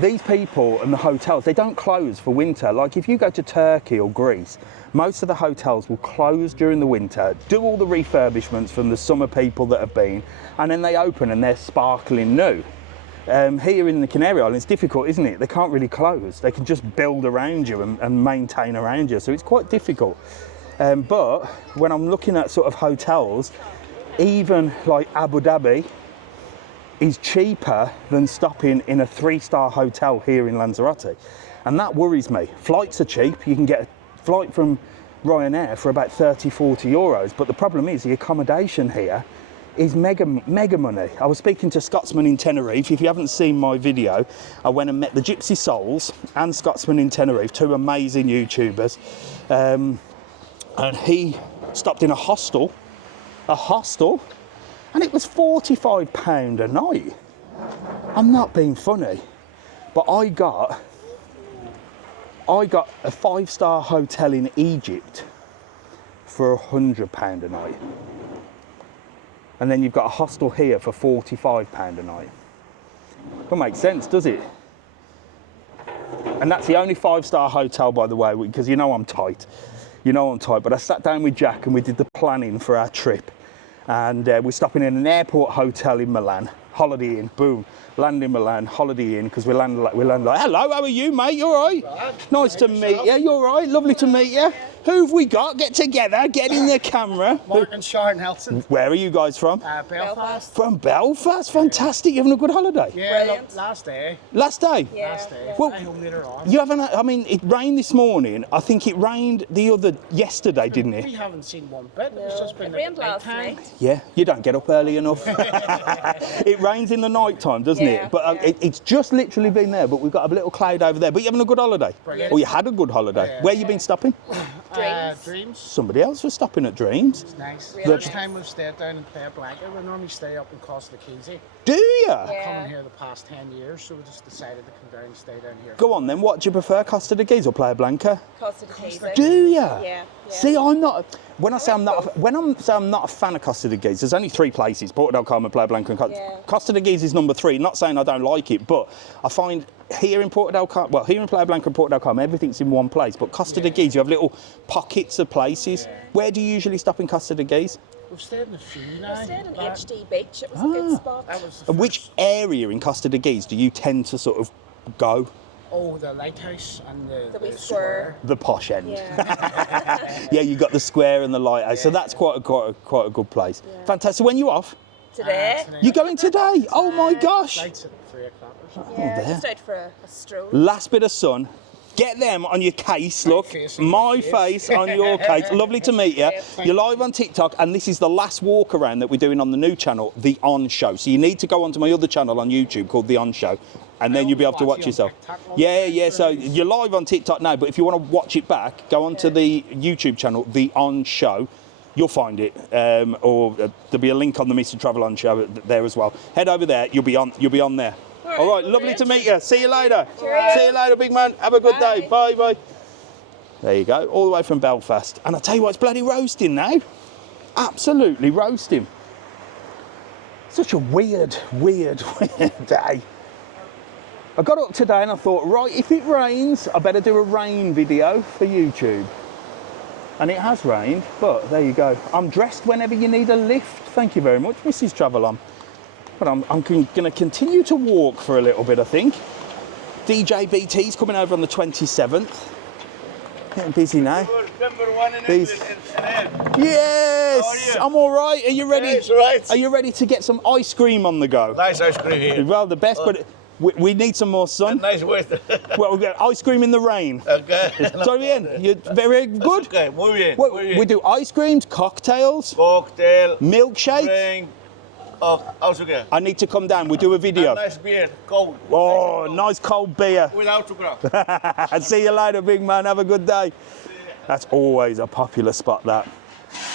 These people and the hotels, they don't close for winter. Like if you go to Turkey or Greece, most of the hotels will close during the winter, do all the refurbishments from the summer people that have been, and then they open and they're sparkling new. Here in the Canary Islands, it's difficult, isn't it? They can't really close. They can just build around you and maintain around you. So it's quite difficult. But when I'm looking at sort of hotels, even like Abu Dhabi is cheaper than stopping in a 3-star hotel here in Lanzarote. And that worries me. Flights are cheap. You can get a flight from Ryanair for about 30, 40 euros. But the problem is the accommodation here is mega money. I was speaking to Scotsman in Tenerife. If you haven't seen my video, I went and met the Gypsy Souls and Scotsman in Tenerife, 2 amazing YouTubers. And he stopped in a hostel, and it was £45 a night. I'm not being funny, but I got I got a 5-star hotel in Egypt for £100 a night. And then you've got a hostel here for £45 a night. Don't make sense, does it? And that's the only 5-star hotel, by the way, because you know I'm tight. You know I'm tight, but I sat down with Jack and we did the planning for our trip. And we're stopping in an airport hotel in Milan, Holiday Inn, boom. Land in Milan, Holiday Inn, because we land like, hello, how are you, mate? You all right? Nice to meet you. You all right? Lovely to meet you. Who have we got? Get together, get in the camera. Mark and Sharon Helton. Where are you guys from? Belfast. From Belfast, fantastic. You having a good holiday? Yeah, last day. Last day? Yeah. Last day. Well, I home later on. you haven't, I mean, it rained this morning. I think it rained yesterday, didn't We it? haven't seen one bit. It's just been It rained the last nighttime. night. Yeah, you don't get up early enough. It rains in the night time, doesn't Yeah, it? But yeah. it's just literally been there, but we've got a little cloud over there. But you having a good holiday? Brilliant. Or you had a good holiday? Yeah. Where you been stopping? Dreams. Somebody else was stopping at Dreams. It's nice. Really First time we've stayed down in Playa Blanca. We normally stay up in Costa Keysy. Do you? Yeah. Coming here the past 10 years, so we just decided to come down and stay down here. Go on then, what do you prefer, Costa de Keys or Playa Blanca? Costa de Keys. Do you? Yeah. See, I'm not. When I say I'm not a fan of Costa de Keys, there's only 3 places: Porto del Carmen, Playa Blanca, and Yeah. Costa de Keys is number 3. Not saying I don't like it, but I find here in Porto del Carmen, well, here in Playa Blanca and Porto del Carmen, everything's in one place. But Costa de Keys, you have little pockets of places. Where do you usually stop in Costa de Keys? We've stayed in a few now. We stayed in but HD Beach. It was a good spot. That was the And which first- area in Costa de Keys do you tend to sort of go? Oh, the lighthouse and The wee the square. The posh end. Yeah. Yeah, you got the square and the lighthouse, so that's quite a good place. Yeah. Fantastic. When you off? Today. You going today? Oh my gosh! Flights at 3 o'clock or something. Yeah, there. just out for a stroll. Last bit of sun. Get them on your case, look. face on My your face on your case. Lovely to meet you. You're live on TikTok, and this is the last walk around that we're doing on the new channel, The On Show. So you need to go onto my other channel on YouTube called The On Show, and then you'll be able to watch yourself. Yeah. So you're live on TikTok now, but if you want to watch it back, go onto the YouTube channel, The On Show. You'll find it, or there'll be a link on the Mr TravelON show there as well. Head over there. You'll be on there. All right, lovely to meet you. See you later. Cheerio. See you later, big man. Have a good day. Bye. Bye. There you go, all the way from Belfast. And I tell you what, it's bloody roasting now. Absolutely roasting. Such a weird day. I got up today and I thought, right, if it rains, I better do a rain video for YouTube. And it has rained, but there you go. I'm dressed whenever you need a lift. Thank you very much, Mrs TravelON. But I'm going to continue to walk for a little bit, I think. DJ BT's coming over on the 27th. Getting busy now. Number 1 in These- English and Yes, How are you? I'm all right. Are you ready? Yes, right. Are you ready to get some ice cream on the go? nice ice cream here. Well, the best, but we need some more sun. Nice weather. Well, we'll get ice cream in the rain. Okay. So bien, you're very good. Okay, muy bien. Well, muy bien. we do ice creams, cocktails, Cocktail, milkshakes. drink. Oh, also okay. I need to come down. We'll do a video. Nice beer, cold. Oh, nice cold beer. Without sugar. See you later, big man. Have a good day. That's always a popular spot, that.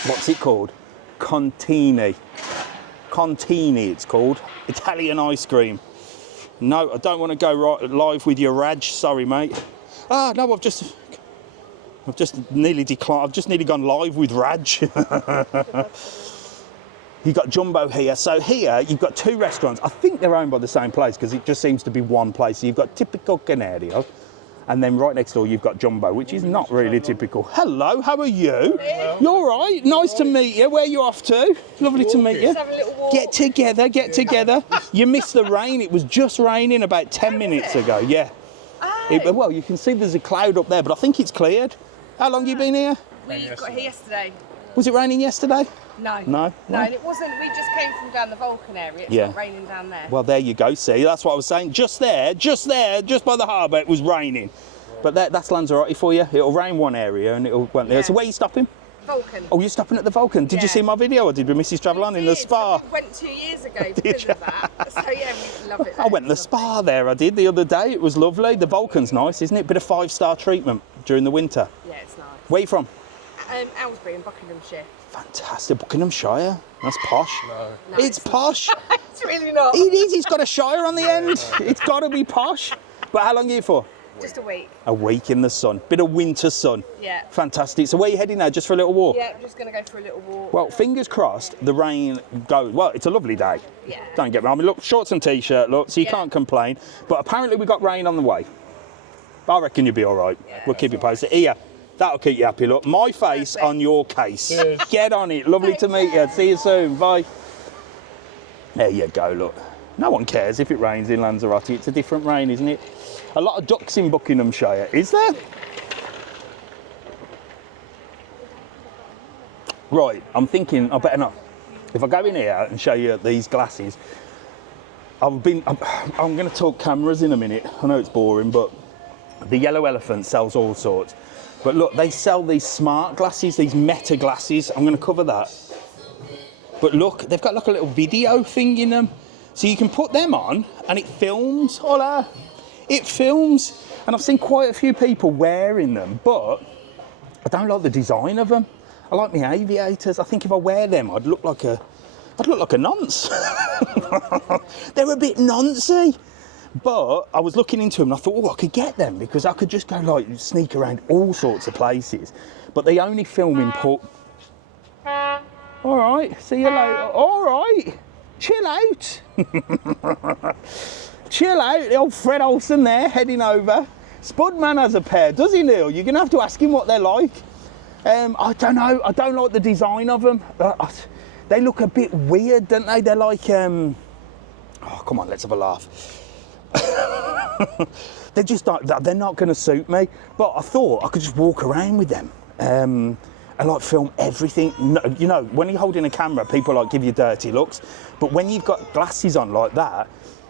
What's it called? Contini. Contini, it's called. Italian ice cream. No, I don't want to go live with your Raj. Sorry, mate. Ah, no, I've just nearly declined. I've just nearly gone live with Raj. You've got Jumbo here. So here, you've got 2 restaurants. I think they're owned by the same place because it just seems to be one place. So you've got Typical Canario, and then right next door you've got Jumbo, which is not really typical. Hello, how are you? You all right? Nice to meet you. Where are you off to? Lovely to meet you. Just have a little walk. Get together. You missed the rain. It was just raining about 10 minutes ago. Yeah. Well, you can see there's a cloud up there, but I think it's cleared. How long have you been here? We got here yesterday. Was it raining yesterday? No. No? No, and it wasn't. We just came from down the Vulcan area. It's Yeah. not raining down there. Well, there you go. See, that's what I was saying. Just there, just by the harbour, it was raining. But that's Lanzarote for you. It'll rain one area and it'll went there. Yeah. So where are you stopping? Vulcan. Oh, you're stopping at the Vulcan. Did you Yeah. see my video I did with Mrs TravelON in the Did, spa? so we went 2 years ago because of that. So yeah, we love it. I went to the spa there. I did the other day. It was lovely. The Vulcan's nice, isn't it? Bit of 5-star treatment during the winter. Yeah, it's nice. Where are you from? Aylesbury in Buckinghamshire. Fantastic. Buckinghamshire. That's posh. No, It's posh. It's really not. It is. It's got a shire on the end. It's got to be posh. But how long are you for? Just a week. A week in the sun. Bit of winter sun. Yeah. Fantastic. So where are you heading now? Just for a little walk? Yeah, I'm just going to go for a little walk. Well, fingers crossed the rain goes. Well, it's a lovely day. Yeah. Don't get me wrong. I mean, look, shorts and t-shirt, look, so you Yeah. can't complain. But apparently we got rain on the way. I reckon you'll be all right. Yeah, We'll keep you posted. Here, that'll keep you happy. Look, my face Perfect. on your case. Cheers. Get on it. Lovely to meet you. See you soon. Bye. There you go, look. No one cares if it rains in Lanzarote. It's a different rain, isn't it? A lot of ducks in Buckinghamshire. Is there? Right, I'm thinking I better not. If I go in here and show you these glasses, I'm going to talk cameras in a minute. I know it's boring, but the Yellow Elephant sells all sorts. But look, they sell these smart glasses, these meta glasses. I'm going to cover that. But look, they've got like a little video thing in them. So you can put them on and it films. Hola. It films. And I've seen quite a few people wearing them, but I don't like the design of them. I like my aviators. I think if I wear them, I'd look like a nonce. They're a bit noncy. But I was looking into them and I thought, oh, I could get them because I could just go like sneak around all sorts of places. But they only film in port. All right, see you later. All right, chill out. Chill out. The old Fred Olsen there heading over. Spudman has a pair, does he, Neil? You're gonna have to ask him what they're like. I don't know. I don't like the design of them. They look a bit weird, don't they? They're like, oh, come on, let's have a laugh. They're just like, they're not going to suit me. But I thought I could just walk around with them and like film everything. No, you know, when you're holding a camera, people like give you dirty looks. But when you've got glasses on like that,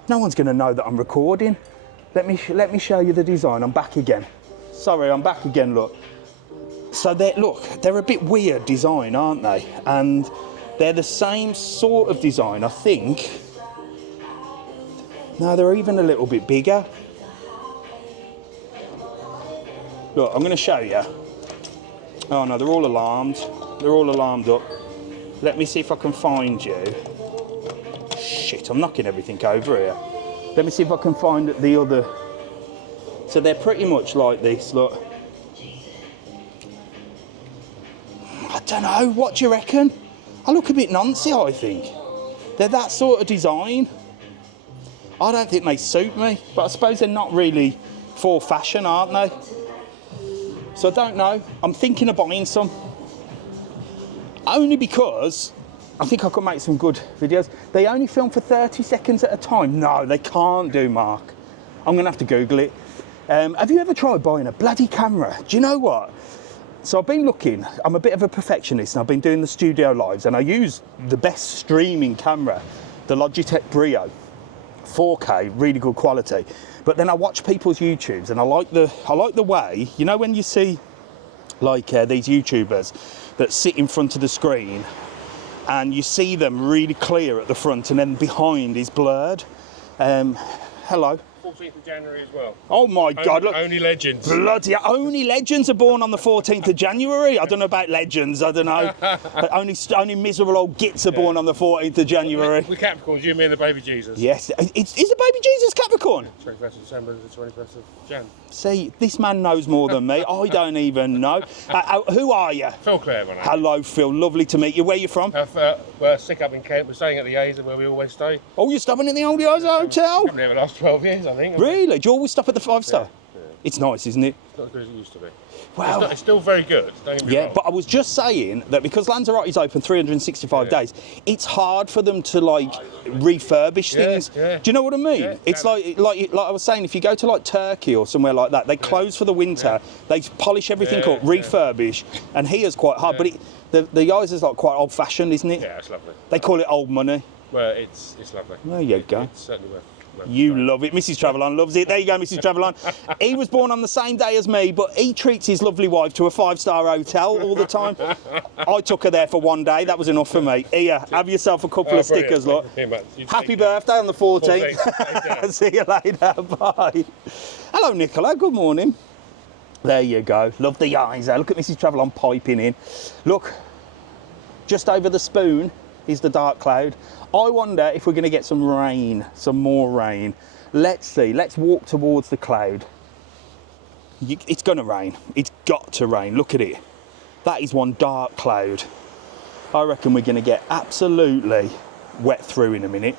no one's going to know that I'm recording. Let me show you the design. I'm back again. Sorry, I'm back again. Look. So they're a bit weird design, aren't they? And they're the same sort of design, I think. No, they're even a little bit bigger. Look, I'm going to show you. Oh no, they're all alarmed. They're all alarmed up. Let me see if I can find you. Shit, I'm knocking everything over here. Let me see if I can find the other. So they're pretty much like this, look. I don't know, what do you reckon? I look a bit noncy, I think. They're that sort of design. I don't think they suit me, but I suppose they're not really for fashion, aren't they? So I don't know. I'm thinking of buying some. Only because I think I could make some good videos. They only film for 30 seconds at a time. No, they can't do, Mark. I'm going to have to Google it. Have you ever tried buying a bloody camera? Do you know what? So I've been looking. I'm a bit of a perfectionist, and I've been doing the studio lives, and I use the best streaming camera, the Logitech Brio. 4K, really good quality. But then I watch people's YouTubes and I like the way, you know, when you see like these YouTubers that sit in front of the screen and you see them really clear at the front and then behind is blurred. Hello. 14th of January as well. Oh my God, look. Only legends. Bloody, only legends are born on the 14th of January. I don't know about legends, I don't know. only miserable old gits are born on the 14th of January. We Capricorns, you, me and the baby Jesus. Yes, is the baby Jesus Capricorn? 21st of December to the 21st of Jan. See, this man knows more than me. I don't even know. Who are you? Phil Clare, my name. Hello, Phil. Lovely to meet you. Where are you from? We're sick up in Kent. We're staying at the A's where we always stay. Oh, you're stopping at the Old Eyes Hotel? Been there the last 12 years, I think. Really? Do you always stop at the 5-star? Yeah. It's nice, isn't it? It's not as good as it used to be. Wow. It's still very good. Don't get me Yeah, wrong. but I was just saying that because Lanzarote's open 365 days, it's hard for them to like refurbish things. Yeah. Do you know what I mean? Yeah, It's like I was saying, if you go to like Turkey or somewhere like that, they close for the winter, they polish everything up, refurbish, and here's quite hard. But the guys is like quite old-fashioned, isn't it? Yeah, it's lovely. They call it old money. Well, it's lovely. There you go. It's certainly worth You love it. Mrs. TravelON loves it. There you go, Mrs. TravelON. He was born on the same day as me, but he treats his lovely wife to a 5-star hotel all the time. I took her there for one day. That was enough for me. Here, have yourself a couple of stickers, look. Happy birthday on the 14th. See you later. Bye. Hello, Nicola. Good morning. There you go. Love the eyes there. Look at Mrs. TravelON piping in. Look, just over the spoon is the dark cloud. I wonder if we're going to get some rain, some more rain. Let's see. Let's walk towards the cloud. It's going to rain. It's got to rain. Look at it. That is one dark cloud. I reckon we're going to get absolutely wet through in a minute.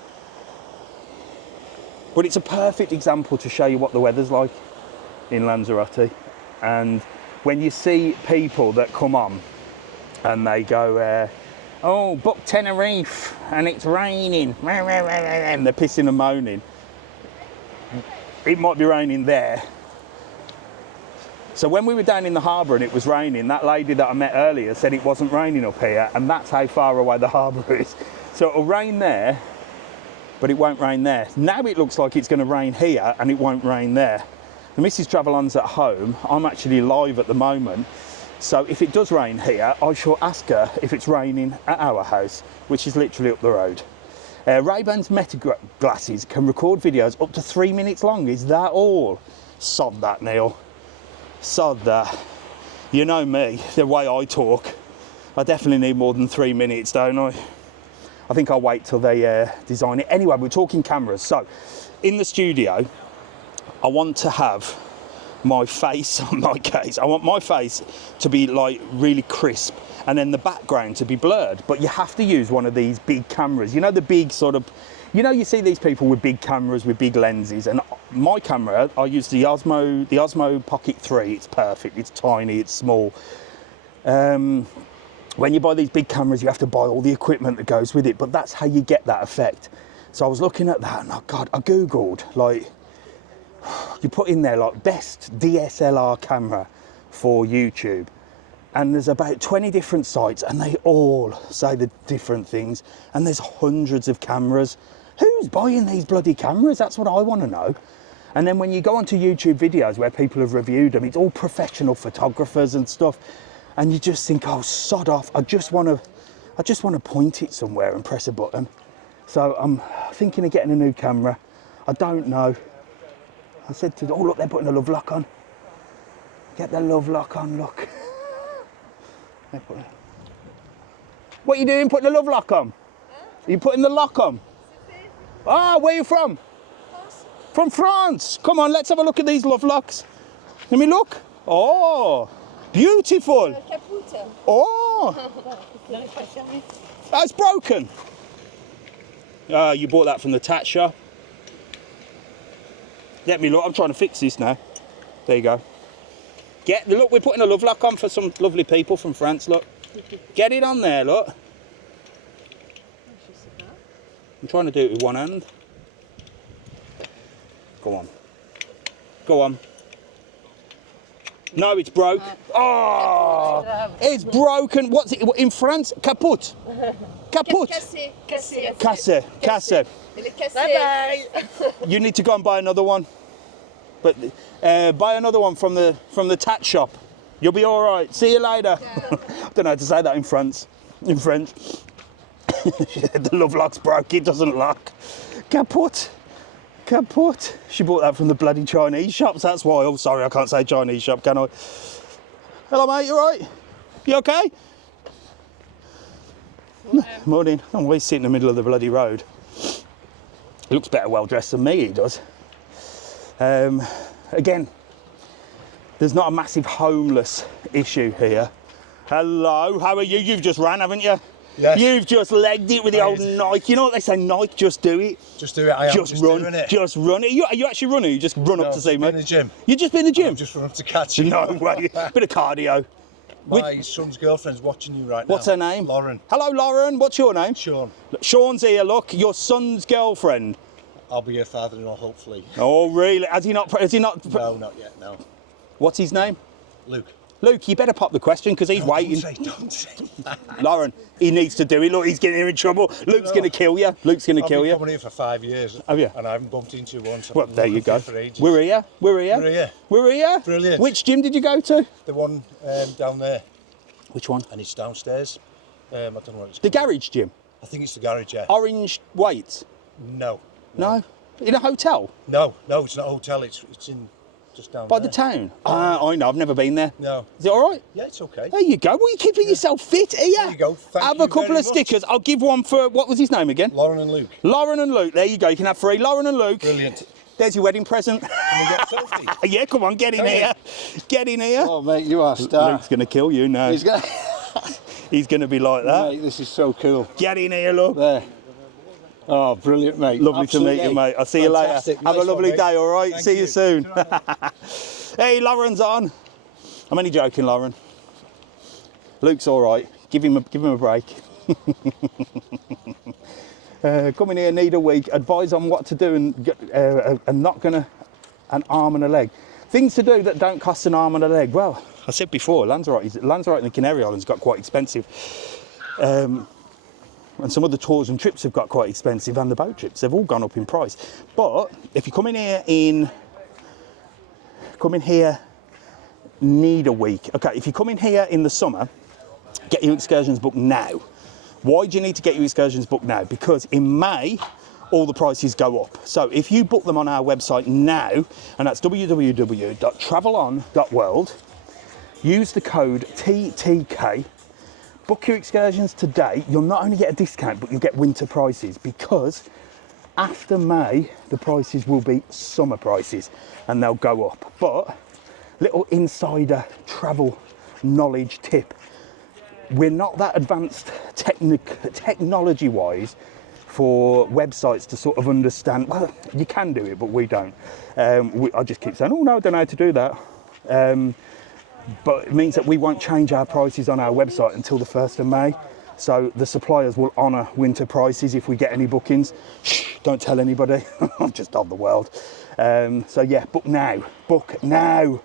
But it's a perfect example to show you what the weather's like in Lanzarote. And when you see people that come on and they go, oh, book Tenerife and it's raining, and they're pissing and moaning, it might be raining there. So when we were down in the harbour and it was raining, that lady that I met earlier said it wasn't raining up here, and that's how far away the harbour is. So it'll rain there, but it won't rain there. Now it looks like it's going to rain here and it won't rain there. The Mrs TravelOn's at home. I'm actually live at the moment. So if it does rain here, I shall ask her if it's raining at our house, which is literally up the road. Ray-Ban's Meta glasses can record videos up to 3 minutes long. Is that all? Sod that, Neil. Sod that. You know me, the way I talk. I definitely need more than 3 minutes, don't I? I think I'll wait till they design it. Anyway, we're talking cameras. So, in the studio, I want to have my face on my case. I want my face to be like really crisp, and then the background to be blurred. But you have to use one of these big cameras. You know, the big sort of, you know, you see these people with big cameras with big lenses, and my camera, I use the Osmo Pocket 3. It's perfect. It's tiny. It's small. When you buy these big cameras, you have to buy all the equipment that goes with it, but that's how you get that effect. So I was looking at that, and oh God, I Googled, like, you put in there, like, best DSLR camera for YouTube, and there's about 20 different sites, and they all say the different things, and there's hundreds of cameras. Who's buying these bloody cameras? That's what I want to know. And then when you go onto YouTube videos where people have reviewed them, it's all professional photographers and stuff. And you just think, oh, sod off. I just want to point it somewhere and press a button. So I'm thinking of getting a new camera. I don't know. I said to, oh, look, they're putting a love lock on. Get the love lock on, look. What are you doing, putting the love lock on? Are you putting the lock on? Ah, where are you from? From France. Come on, let's have a look at these love locks. Let me look. Oh. Beautiful. Oh, that's broken. You bought that from the tat shop. Let me look. I'm trying to fix this now. There you go. Look, we're putting a love lock on for some lovely people from France. Look, get it on there. Look. I'm trying to do it with one hand. Go on. Go on. No, it's broke. Oh, it's broken. What's it in France? Kaput. Kaput. Cassé. Cassé. Bye bye. You need to go and buy another one. But buy another one from the tat shop. You'll be all right. See you later. I don't know how to say that in French. The love lock's broke. It doesn't lock. Kaput. Kaput. She bought that from the bloody Chinese shops, that's why. Oh, sorry, I can't say Chinese shop, can I? Hello, mate, you all right? You okay? Morning. I'm always sitting in the middle of the bloody road. He looks better well dressed than me, he does. Again, there's not a massive homeless issue here. Hello, how are you? You've just ran, haven't you? Yes. You've just legged it with the old Nike. You know what they say, Nike, just do it. Just do it, I am just run, doing it. Just run it. Are you actually running? You just run up to see me? in the gym. You just been in the gym? I've just run up to catch you. No way. Bit of cardio. My son's girlfriend's watching you right now. What's her name? Lauren. Hello, Lauren. What's your name? Sean. Sean's here, look. Your son's girlfriend. I'll be your father-in-law, hopefully. Oh, really? Has he not? No, not yet, no. What's his name? Luke. Luke, you better pop the question because he's waiting. Don't say that. Lauren, he needs to do it. Look, he's getting in trouble. Luke's going to kill you. Luke's going to kill you. I've been coming here for 5 years. Have you? And I haven't bumped into you once. Well, there you go. For ages. We're here. We're here. We're here. We're here. Brilliant. Which gym did you go to? The one down there. Which one? And it's downstairs. I don't know what it's The called. garage gym. I think it's the garage, yeah. Orange weights. No. No. In a hotel. No, it's not a hotel. It's in just down By there. the town. I know. I've never been there. No. Is it all right? Yeah, it's okay. There you go. Well, you're keeping yourself fit here. There you go. Thank Have you a couple very of much. stickers. I'll give one for, what was his name again? Lauren and Luke. Lauren and Luke. There you go. You can have 3. Lauren and Luke. Brilliant. There's your wedding present. Can we get a selfie? Yeah, come on, get in here. Get in here. Oh, mate, you are a star. Luke's going to kill you now. He's gonna... He's going to be like that. Mate, this is so cool. Get in here, look. There. Oh, brilliant, mate. Lovely Absolutely. to meet you, mate. I'll see you Fantastic. later. Have a Nice lovely one, mate. day, all right? Thank See you you. soon. Hey, Lauren's on. I'm only joking, Lauren. Luke's all right. Give him a break. Coming here, need a week. Advise on what to do and not gonna an arm and a leg. Things to do that don't cost an arm and a leg. Well, I said before, Lanzarote and the Canary Islands got quite expensive. And some of the tours and trips have got quite expensive, and the boat trips, they've all gone up in price. But if you come in here, need a week. Okay, if you come in here in the summer, get your excursions booked now. Why do you need to get your excursions booked now? Because in May, all the prices go up. So if you book them on our website now, and that's www.travelon.world, use the code TTK, book your excursions today. You'll not only get a discount, but you'll get winter prices, because after May, the prices will be summer prices and they'll go up. But little insider travel knowledge tip. We're not that advanced technology-wise for websites to sort of understand. Well, you can do it, but we don't. I just keep saying, oh no, I don't know how to do that. But it means that we won't change our prices on our website until the 1st of May. So the suppliers will honour winter prices if we get any bookings. Shh, don't tell anybody. I'm just of the world. So yeah, book now. Book now.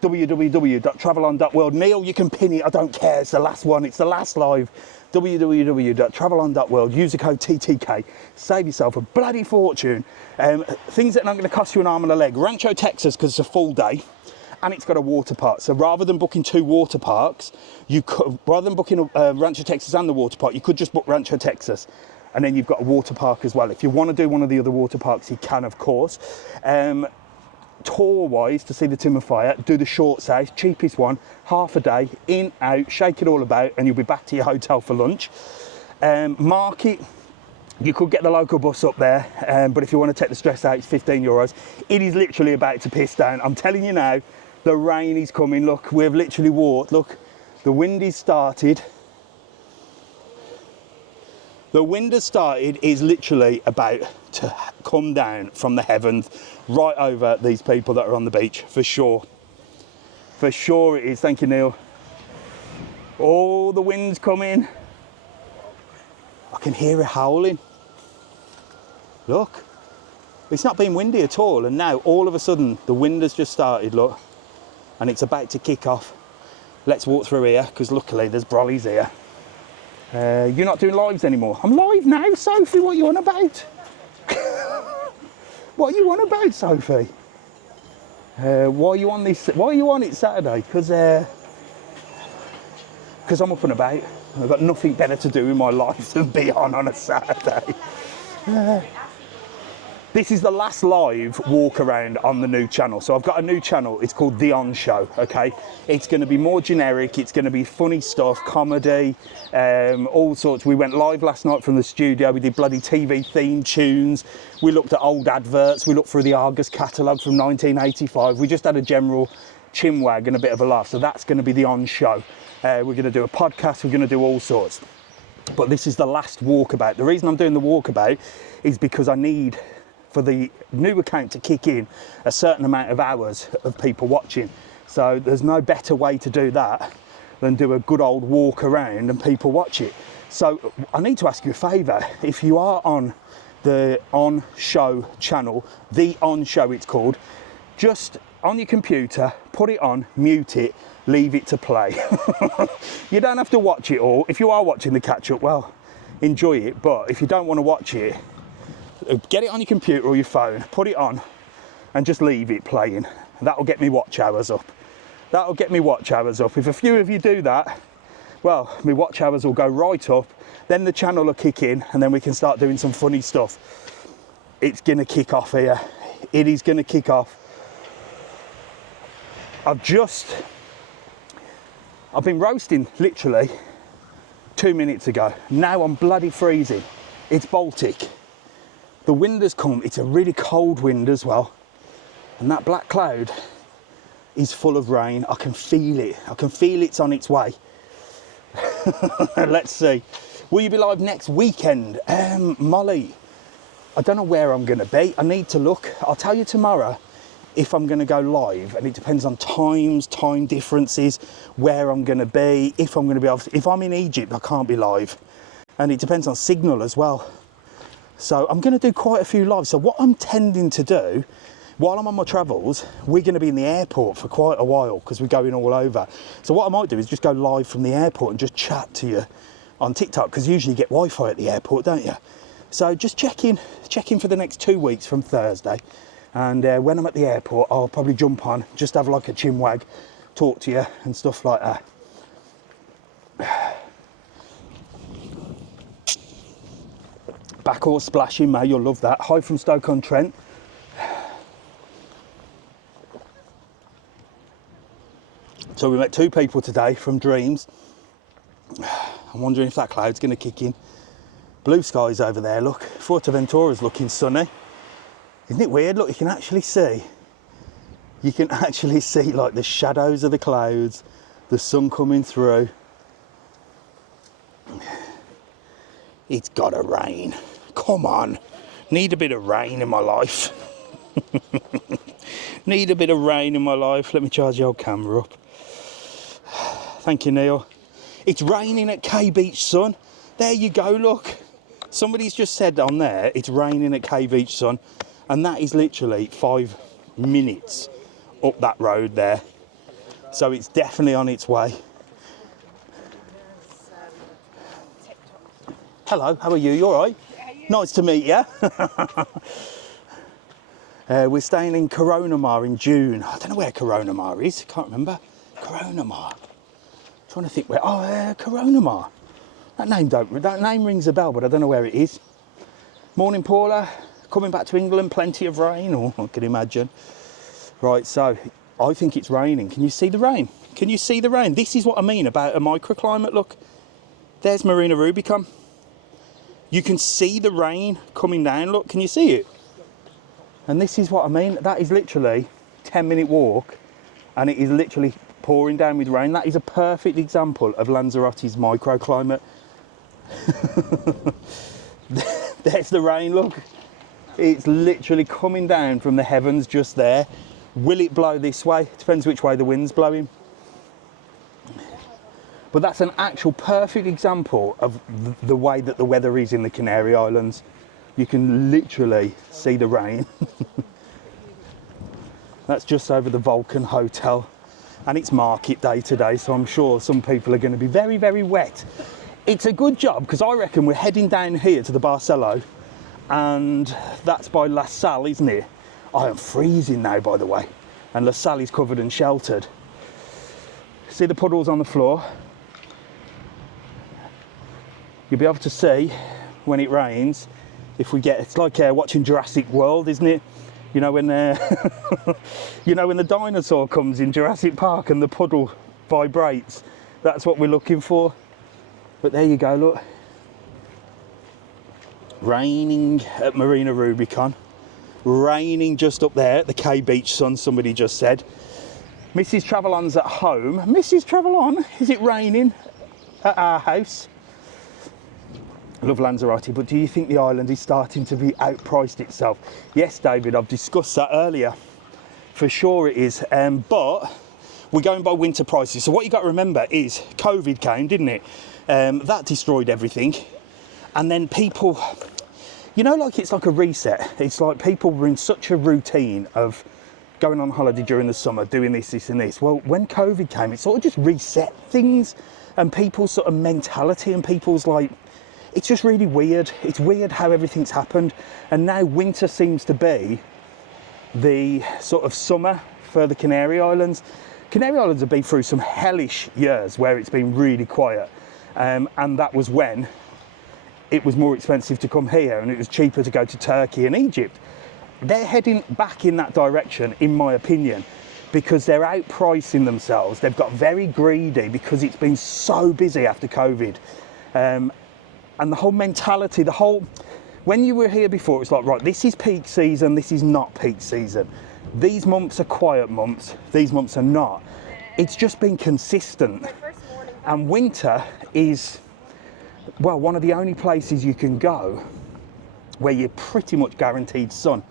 www.travelon.world. Neil, you can pin it. I don't care. It's the last one. It's the last live. www.travelon.world. Use the code TTK. Save yourself a bloody fortune. Things that aren't going to cost you an arm and a leg. Rancho Texas, because it's a full day, and it's got a water park. So rather than booking 2 water parks, rather than booking Rancho Texas and the water park, you could just book Rancho Texas, and then you've got a water park as well. If you want to do one of the other water parks, you can, of course. Tour-wise, to see the Timber Fire, do the short stay, cheapest one, half a day, in, out, shake it all about, and you'll be back to your hotel for lunch. Market, you could get the local bus up there, but if you want to take the stress out, it's €15. It is literally about to piss down. I'm telling you now, the rain is coming. Look, we've literally walked. Look, the wind is started. The wind has started, is literally about to come down from the heavens right over these people that are on the beach, for sure. For sure it is. Thank you, Neil. Oh, the wind's coming. I can hear it howling. Look, it's not been windy at all, and now all of a sudden the wind has just started, look, and it's about to kick off. Let's walk through here, because luckily there's brollies here. You're not doing lives anymore. I'm live now, Sophie. What are you on about? What are you on about, Sophie? Why are you on this? Why are you on it Saturday? Because I'm up and about. I've got nothing better to do in my life than be on a Saturday. This is the last live walk around on the new channel. So I've got a new channel. It's called The On Show, okay? It's going to be more generic. It's going to be funny stuff, comedy, all sorts. We went live last night from the studio. We did bloody TV theme tunes. We looked at old adverts. We looked through the Argus catalogue from 1985. We just had a general chinwag and a bit of a laugh. So that's going to be The On Show. We're going to do a podcast. We're going to do all sorts. But this is the last walkabout. The reason I'm doing the walkabout is because I need, for the new account to kick in, a certain amount of hours of people watching. So there's no better way to do that than do a good old walk around and people watch it. So I need to ask you a favour. If you are on the On Show channel, The On Show it's called, just on your computer, put it on, mute it, leave it to play. You don't have to watch it all. If you are watching the catch up, well, enjoy it. But if you don't want to watch it, get it on your computer or your phone, put it on and just leave it playing. That'll get me watch hours up. That'll get me watch hours up. If a few of you do that, well, my watch hours will go right up, then the channel will kick in and then we can start doing some funny stuff. It's gonna kick off here. It is gonna kick off. I've been roasting literally 2 minutes ago. Now I'm bloody freezing. It's Baltic. The wind has come. It's a really cold wind as well. And that black cloud is full of rain. I can feel it. I can feel it's on its way. Let's see. Will you be live next weekend? Molly, I don't know where I'm going to be. I need to look. I'll tell you tomorrow if I'm going to go live, and it depends on times, time differences, where I'm going to be, if I'm going to be able to. If I'm in Egypt, I can't be live. And it depends on signal as well. So I'm going to do quite a few lives. So what I'm tending to do, while I'm on my travels, we're going to be in the airport for quite a while because we're going all over. So what I might do is just go live from the airport and just chat to you on TikTok, because usually you get Wi-Fi at the airport, don't you? So just check in for the next 2 weeks from Thursday. And when I'm at the airport, I'll probably jump on, just have like a chinwag, talk to you and stuff like that. Backhorse splashing, mate, you'll love that. Hi from Stoke-on-Trent. So we met 2 people today from Dreams. I'm wondering if that cloud's going to kick in. Blue skies over there, look. Fuerteventura's looking sunny. Isn't it weird? Look, you can actually see like the shadows of the clouds, the sun coming through. It's gotta rain. Come on. Need a bit of rain in my life. Need a bit of rain in my life. Let me charge the old camera up. Thank you, Neil. It's raining at K Beach, son. There you go, look. Somebody's just said on there, it's raining at K Beach, son. And that is literally 5 minutes up that road there. So it's definitely on its way. Hello, how are you? You all right? Yeah, you? Nice to meet you. We're staying in Coronamar in June. I don't know where Coronamar is. Can't remember. Coronamar. Trying to think where. Oh, Coronamar. That name rings a bell, but I don't know where it is. Morning, Paula. Coming back to England, plenty of rain, or I can imagine. Right, so I think it's raining. Can you see the rain? Can you see the rain? This is what I mean about a microclimate. Look, there's Marina Rubicon. You can see the rain coming down. Look, can you see it? And this is what I mean. That is literally a 10-minute walk, and it is literally pouring down with rain. That is a perfect example of Lanzarote's microclimate. There's the rain, look. It's literally coming down from the heavens just there. Will it blow this way? Depends which way the wind's blowing. But that's an actual perfect example of the way that the weather is in the Canary Islands. You can literally see the rain. That's just over the Vulcan Hotel. And it's market day today, so I'm sure some people are going to be very, very wet. It's a good job, because I reckon we're heading down here to the Barcelo, and that's by La Salle, isn't it? I am freezing now, by the way, and La Salle is covered and sheltered. See the puddles on the floor? You'll be able to see when it rains, if we get, it's like watching Jurassic World, isn't it? You know when you know when the dinosaur comes in Jurassic Park and the puddle vibrates. That's what we're looking for. But there you go, look. Raining at Marina Rubicon. Raining just up there at the K Beach, son, somebody just said. Mrs TravelOn's at home. Mrs TravelOn, is it raining at our house? I love Lanzarote, but do you think the island is starting to be outpriced itself? Yes, David, I've discussed that earlier. For sure it is. But we're going by winter prices. So what you got to remember is COVID came, didn't it? That destroyed everything. And then people, you know, like it's like a reset. It's like people were in such a routine of going on holiday during the summer, doing this, this and this. Well, when COVID came, it sort of just reset things and people's sort of mentality and people's like, it's just really weird. It's weird how everything's happened. And now winter seems to be the sort of summer for the Canary Islands. Canary Islands have been through some hellish years where it's been really quiet. And that was when it was more expensive to come here and it was cheaper to go to Turkey and Egypt. They're heading back in that direction, in my opinion, because they're outpricing themselves. They've got very greedy because it's been so busy after COVID. And the whole mentality, when you were here before, it's like, right, this is peak season, this is not peak season. These months are quiet months, these months are not. It's just been consistent. And winter is, well, one of the only places you can go where you're pretty much guaranteed sun.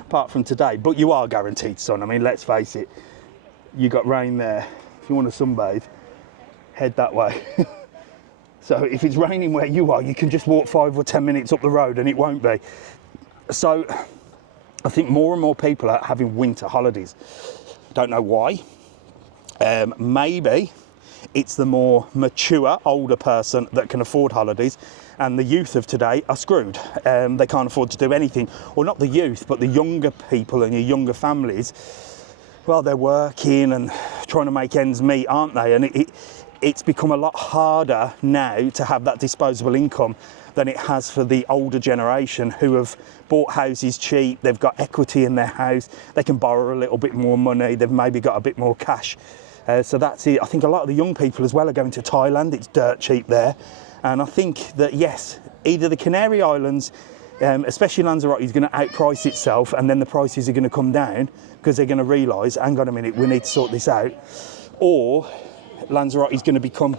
Apart from today, but you are guaranteed sun. I mean, let's face it, you got rain there. If you want to sunbathe, head that way. So if it's raining where you are, you can just walk 5 or 10 minutes up the road and it won't be. So I think more and more people are having winter holidays. Don't know why. Maybe it's the more mature, older person that can afford holidays, and the youth of today are screwed. They can't afford to do anything. Or not the youth, but the younger people and your younger families. Well, they're working and trying to make ends meet, aren't they? And it's become a lot harder now to have that disposable income than it has for the older generation who have bought houses cheap, they've got equity in their house, they can borrow a little bit more money, they've maybe got a bit more cash. So that's it. I think a lot of the young people as well are going to Thailand, it's dirt cheap there. And I think that, yes, either the Canary Islands, especially Lanzarote, is going to outprice itself, and then the prices are going to come down because they're going to realise, hang on a minute, we need to sort this out. Or Lanzarote is going to become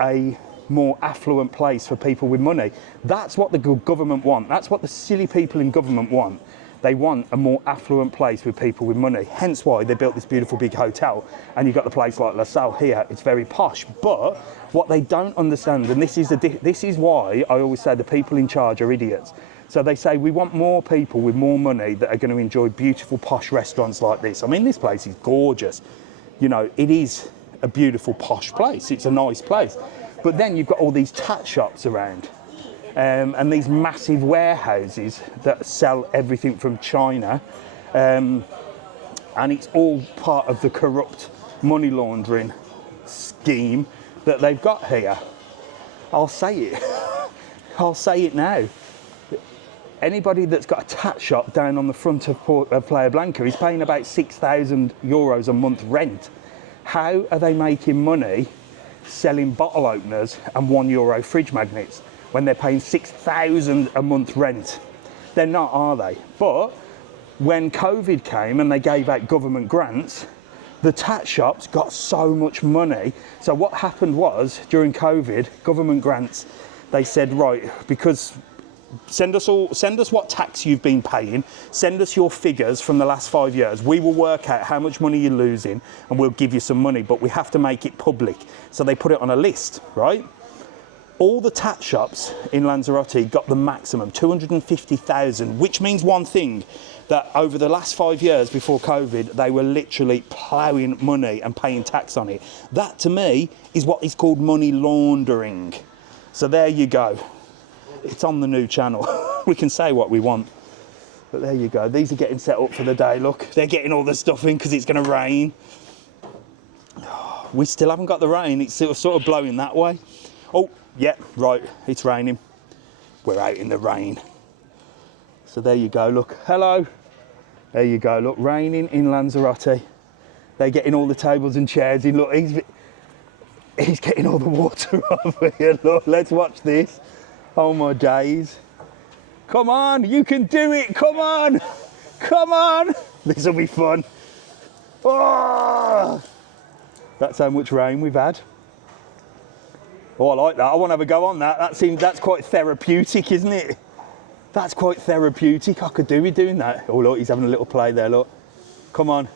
a more affluent place for people with money. That's what the government want. That's what the silly people in government want. They want a more affluent place with people with money. Hence why they built this beautiful big hotel. And you've got the place like La Salle here. It's very posh. But what they don't understand, and this is why I always say the people in charge are idiots. So they say we want more people with more money that are going to enjoy beautiful posh restaurants like this. I mean, this place is gorgeous. You know, it is a beautiful posh place. It's a nice place. But then you've got all these tat shops around. And these massive warehouses that sell everything from China, and it's all part of the corrupt money laundering scheme that they've got here. I'll say it. I'll say it now. Anybody that's got a tat shop down on the front of Playa Blanca is paying about €6,000 a month rent. How are they making money selling bottle openers and €1 fridge magnets when they're paying $6,000 a month rent? They're not, are they? But when COVID came and they gave out government grants, the tat shops got so much money. So what happened was, during COVID, government grants, they said, right, because send us what tax you've been paying, send us your figures from the last 5 years. We will work out how much money you're losing and we'll give you some money, but we have to make it public. So they put it on a list, right? All the tat shops in Lanzarote got the maximum, 250,000, which means one thing, that over the last 5 years before COVID, they were literally ploughing money and paying tax on it. That, to me, is what is called money laundering. So there you go. It's on the new channel. We can say what we want. But there you go. These are getting set up for the day, look. They're getting all the stuff in because it's going to rain. We still haven't got the rain. It's sort of blowing that way. Oh, yeah, right. It's raining. We're out in the rain. So there you go, look. Hello. There you go, look. Raining in Lanzarote. They're getting all the tables and chairs in. Look, he's getting all the water over here. Look, let's watch this. Oh my days. Come on, you can do it, come on. Come on. This will be fun. Oh, that's how much rain we've had. Oh, I like that. I want to have a go on that. That's quite therapeutic, isn't it? That's quite therapeutic. I could do with doing that. Oh, look, he's having a little play there, look. Come on.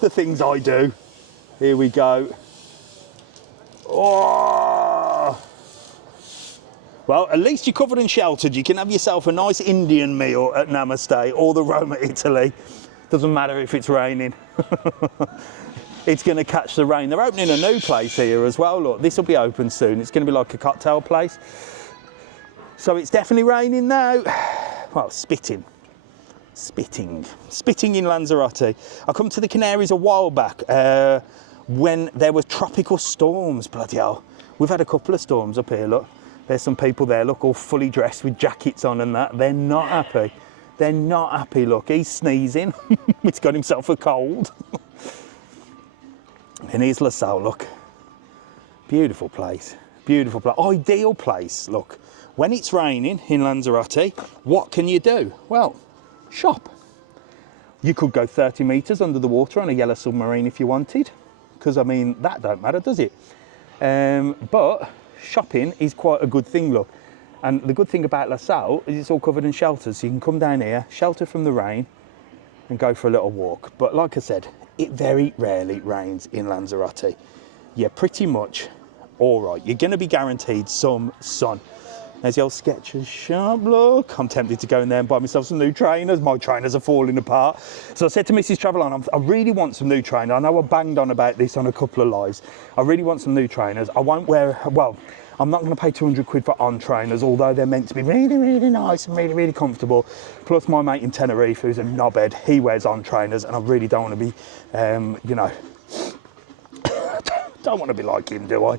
The things I do. Here we go. Oh. Well, at least you're covered and sheltered. You can have yourself a nice Indian meal at Namaste or the Roma, Italy. Doesn't matter if it's raining. It's going to catch the rain. They're opening a new place here as well. Look, this will be open soon. It's going to be like a cocktail place. So it's definitely raining now. Well, spitting in Lanzarote. I come to the Canaries a while back when there were tropical storms. Bloody hell. We've had a couple of storms up here, look. There's some people there, look, all fully dressed with jackets on and that. They're not happy. They're not happy, look. He's sneezing. He's got himself a cold. And here's La Salle, look. Beautiful place. Beautiful place. Ideal place. Look, when it's raining in Lanzarote, what can you do? Well, shop. You could go 30 metres under the water on a yellow submarine if you wanted, because, I mean, that don't matter, does it? But shopping is quite a good thing, look. And the good thing about La Salle is it's all covered in shelters, so you can come down here, shelter from the rain, and go for a little walk. But like I said, it very rarely rains in Lanzarote. You're pretty much all right. You're going to be guaranteed some sun. There's the old Skechers shop, look. I'm tempted to go in there and buy myself some new trainers. My trainers are falling apart. So I said to Mrs TravelON, I really want some new trainers. I know I banged on about this on a couple of lives. I really want some new trainers. I won't wear, well, I'm not going to pay 200 quid for On trainers, although they're meant to be really, really nice and really, really comfortable. Plus my mate in Tenerife, who's a knobhead, he wears On trainers, and I really don't want to be, you know, don't want to be like him, do I?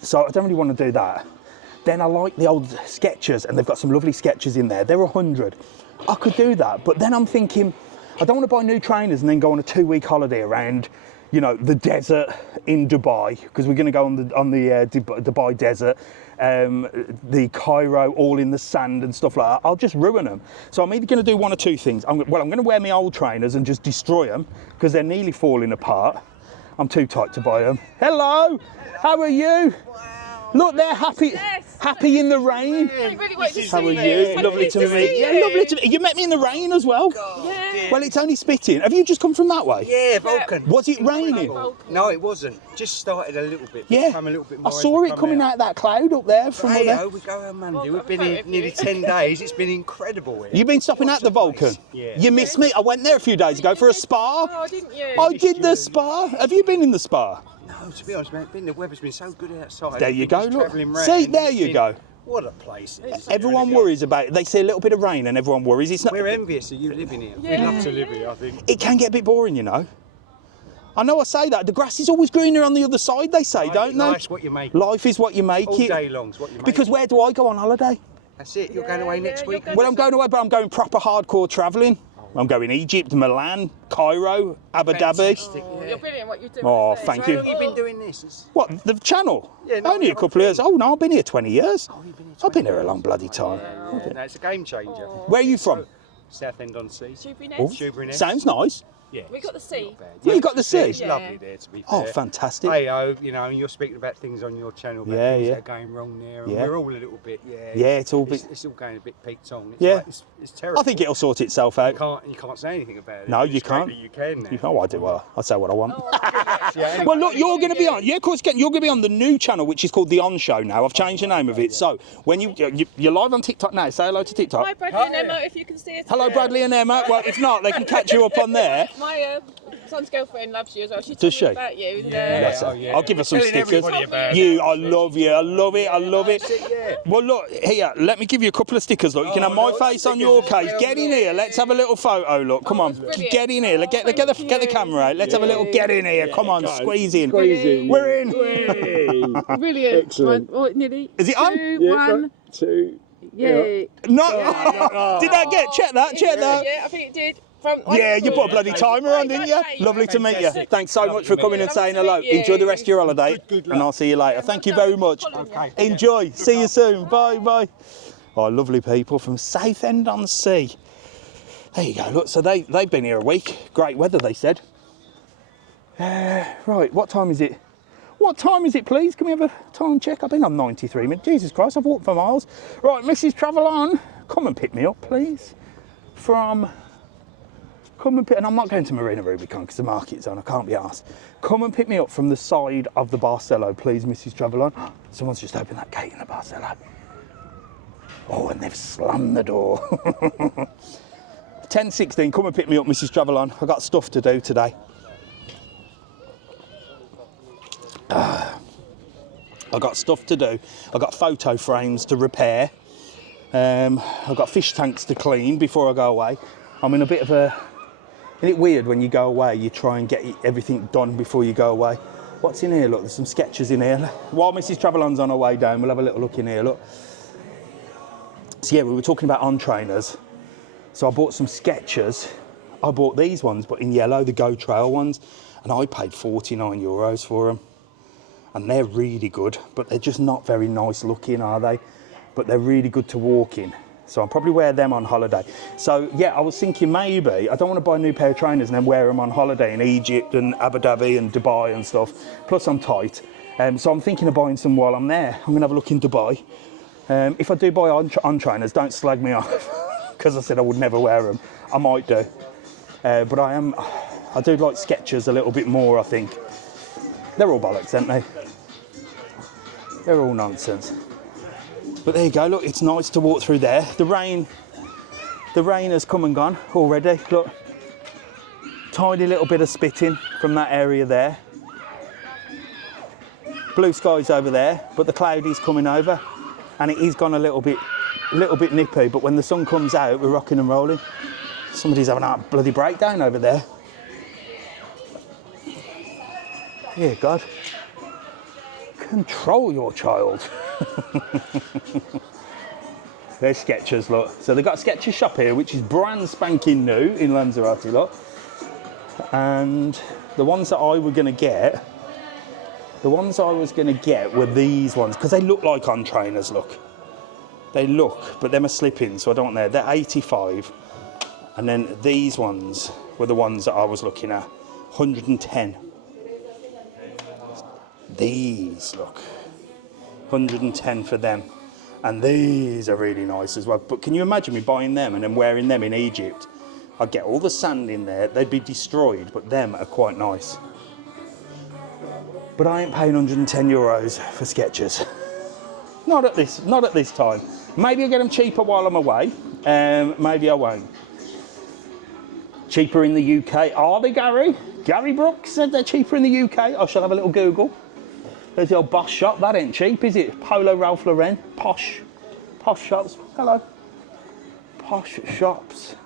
So I don't really want to do that. Then I like the old Skechers, and they've got some lovely Skechers in there. They're 100. I could do that, but then I'm thinking, I don't want to buy new trainers and then go on a 2-week holiday around, you know, the desert in Dubai, because we're going to go on the Dubai desert, the Cairo, all in the sand and stuff like that. I'll just ruin them. So I'm either going to do one or two things. I'm going to wear my old trainers and just destroy them because they're nearly falling apart. I'm too tight to buy them. Hello, how are you? Look, they're happy, happy in the rain. How are you? Lovely to meet you. Lovely to meet you. You met me in the rain as well. Yeah. Well, it's only spitting. Have you just come from that way? Yeah, Vulcan. Was it raining? No, it wasn't. Just started a little bit. Yeah. Become a little bit I more saw it coming out of that cloud up there from up Hey, there. we go on Monday. We've been here nearly 10 days. It's been incredible here. You've been stopping at the Vulcan? Yeah. You missed me. I went there a few days ago for a spa. Oh, didn't you? I did the spa. Have you been in the spa? No, to be honest, mate, the weather's been so good outside. There you We've go, just look. travelling round. See, there It's you been- go. What a place it is. Everyone worries about it. They see a little bit of rain and everyone worries. It's not. We're envious of you living here. We'd love to live here, I think. It can get a bit boring, you know. I know I say that. The grass is always greener on the other side, they say, don't they? Life's what you make. Life is what you make All it. day long's what you make. Because where do I go on holiday? That's it. You're going away next week. Well, I'm going away, but I'm going proper hardcore travelling. I'm going Egypt, Milan, Cairo, Abu Dhabi. Fantastic. You're brilliant what you're doing. Oh, today. thank How you. long have you been doing this? What, the channel? Yeah, no, Only a the couple of years. thing. Oh, no, I've been here 20 years. Oh, you've been here I've been here a long bloody time. Yeah, no, it's a game changer. Where are you from? Southend-on-Sea. Shoebury Oh, Nest. Shoebury sounds nice. Yeah. We got the sea. Not bad. Yeah, you got the sea? It's Yeah. lovely there, to be fair. Oh, fantastic. Hey, you know, and you're speaking about things on your channel, about Yeah, things yeah. that are going wrong there, and Yeah. we're all a little bit, Yeah, it's all bit- it's all going a bit peaked on. It's Yeah. like, it's terrible. I think it'll sort itself out. You can't say anything about it. No, It's you great can't. that You can now. Oh, I do. Well, I say what I want. Yeah, anyway. Well, look, you're going to be on. Yeah, of course, you're going to be on the new channel, which is called the On Show now. I've changed the name of it. So when you're live on TikTok now, say hello to TikTok. Hi, Bradley and Emma, if you can see us. Hello, Bradley and Emma. Well, if not, they can catch you up on there. My son's girlfriend loves you as well. She Does told she? me about you. And, Bless her. Oh, yeah. I'll give her some Telling stickers. everybody about You, I love you. I love it. I love it. Yeah. Well, look here. Let me give you a couple of stickers. Look, you can have my face on your case. Get in here. Let's have a little photo. Look, come on. brilliant. Get in here. Get the camera out. Let's have a little get in here. Come on, squeeze in. We're in. Brilliant. Excellent. Nearly. Is it on? 2, 1. 2. Yeah. No. Did that get? Check that. Check that. Yeah, I think it did. Yeah, you put a bloody timer on, didn't you? Lovely to meet you. Thanks so much for coming and saying hello. Enjoy the rest of your holiday, and I'll see you later. Thank you very much. Enjoy. See you soon. Bye, bye. Oh, lovely people from Southend-on-Sea. There you go. Look, so they've been here a week. Great weather, they said. Right, what time is it? What time is it, please? Can we have a time check? I've been on 93 minutes. Jesus Christ, I've walked for miles. Right, Mrs TravelON, come and pick me up, please. And I'm not going to Marina Rubicon because the market's on. I can't be arsed. Come and pick me up from the side of the Barcelo, please, Mrs TravelON. Someone's just opened that gate in the Barcelo. Oh, and they've slammed the door. 10:16, come and pick me up, Mrs TravelON. I've got stuff to do today. I've got stuff to do. I've got photo frames to repair. I've got fish tanks to clean before I go away. I'm in a bit of a... Isn't it weird when you go away, you try and get everything done before you go away? What's in here? Look, there's some Skechers in here. While Mrs TravelON's on her way down, we'll have a little look in here, look. So yeah, we were talking about on trainers. So I bought some Skechers. I bought these ones, but in yellow, the Go Trail ones, and I paid €49 for them. and they're really good, but they're just not very nice looking, are they? But they're really good to walk in. So I'll probably wear them on holiday. So yeah, I was thinking maybe, I don't want to buy a new pair of trainers and then wear them on holiday in Egypt and Abu Dhabi and Dubai and stuff. Plus I'm tight. So I'm thinking of buying some while I'm there. I'm gonna have a look in Dubai. If I do buy on trainers, don't slag me off, because I said I would never wear them. I might do. But I do like Skechers a little bit more, I think. They're all bollocks, aren't they? They're all nonsense. But there you go, look, it's nice to walk through there. The rain has come and gone already, look. Tiny little bit of spitting from that area there. Blue skies over there, but the cloud is coming over, and it is gone a little bit nippy, but when the sun comes out, we're rocking and rolling. Somebody's having a bloody breakdown over there. Dear God. Control your child. There's Skechers, look. So they've got a Skechers shop here, which is brand spanking new in Lanzarote, look. And the ones that I was going to get were these ones, because they look like on trainers, look. They look, but them are slipping, so I don't want them. They're 85. And then these ones were the ones that I was looking at, 110. These, look, 110 for them. And these are really nice as well. But can you imagine me buying them and then wearing them in Egypt? I'd get all the sand in there, they'd be destroyed, but them are quite nice. But I ain't paying 110 euros for Skechers. Not at this time. Maybe I'll get them cheaper while I'm away. Maybe I won't. Cheaper in the UK. Are they, Gary? Gary Brooks said they're cheaper in the UK. I shall have a little Google. There's the old Boss shop. That ain't cheap, is it? Polo Ralph Lauren. Posh shops. Hello. Posh shops.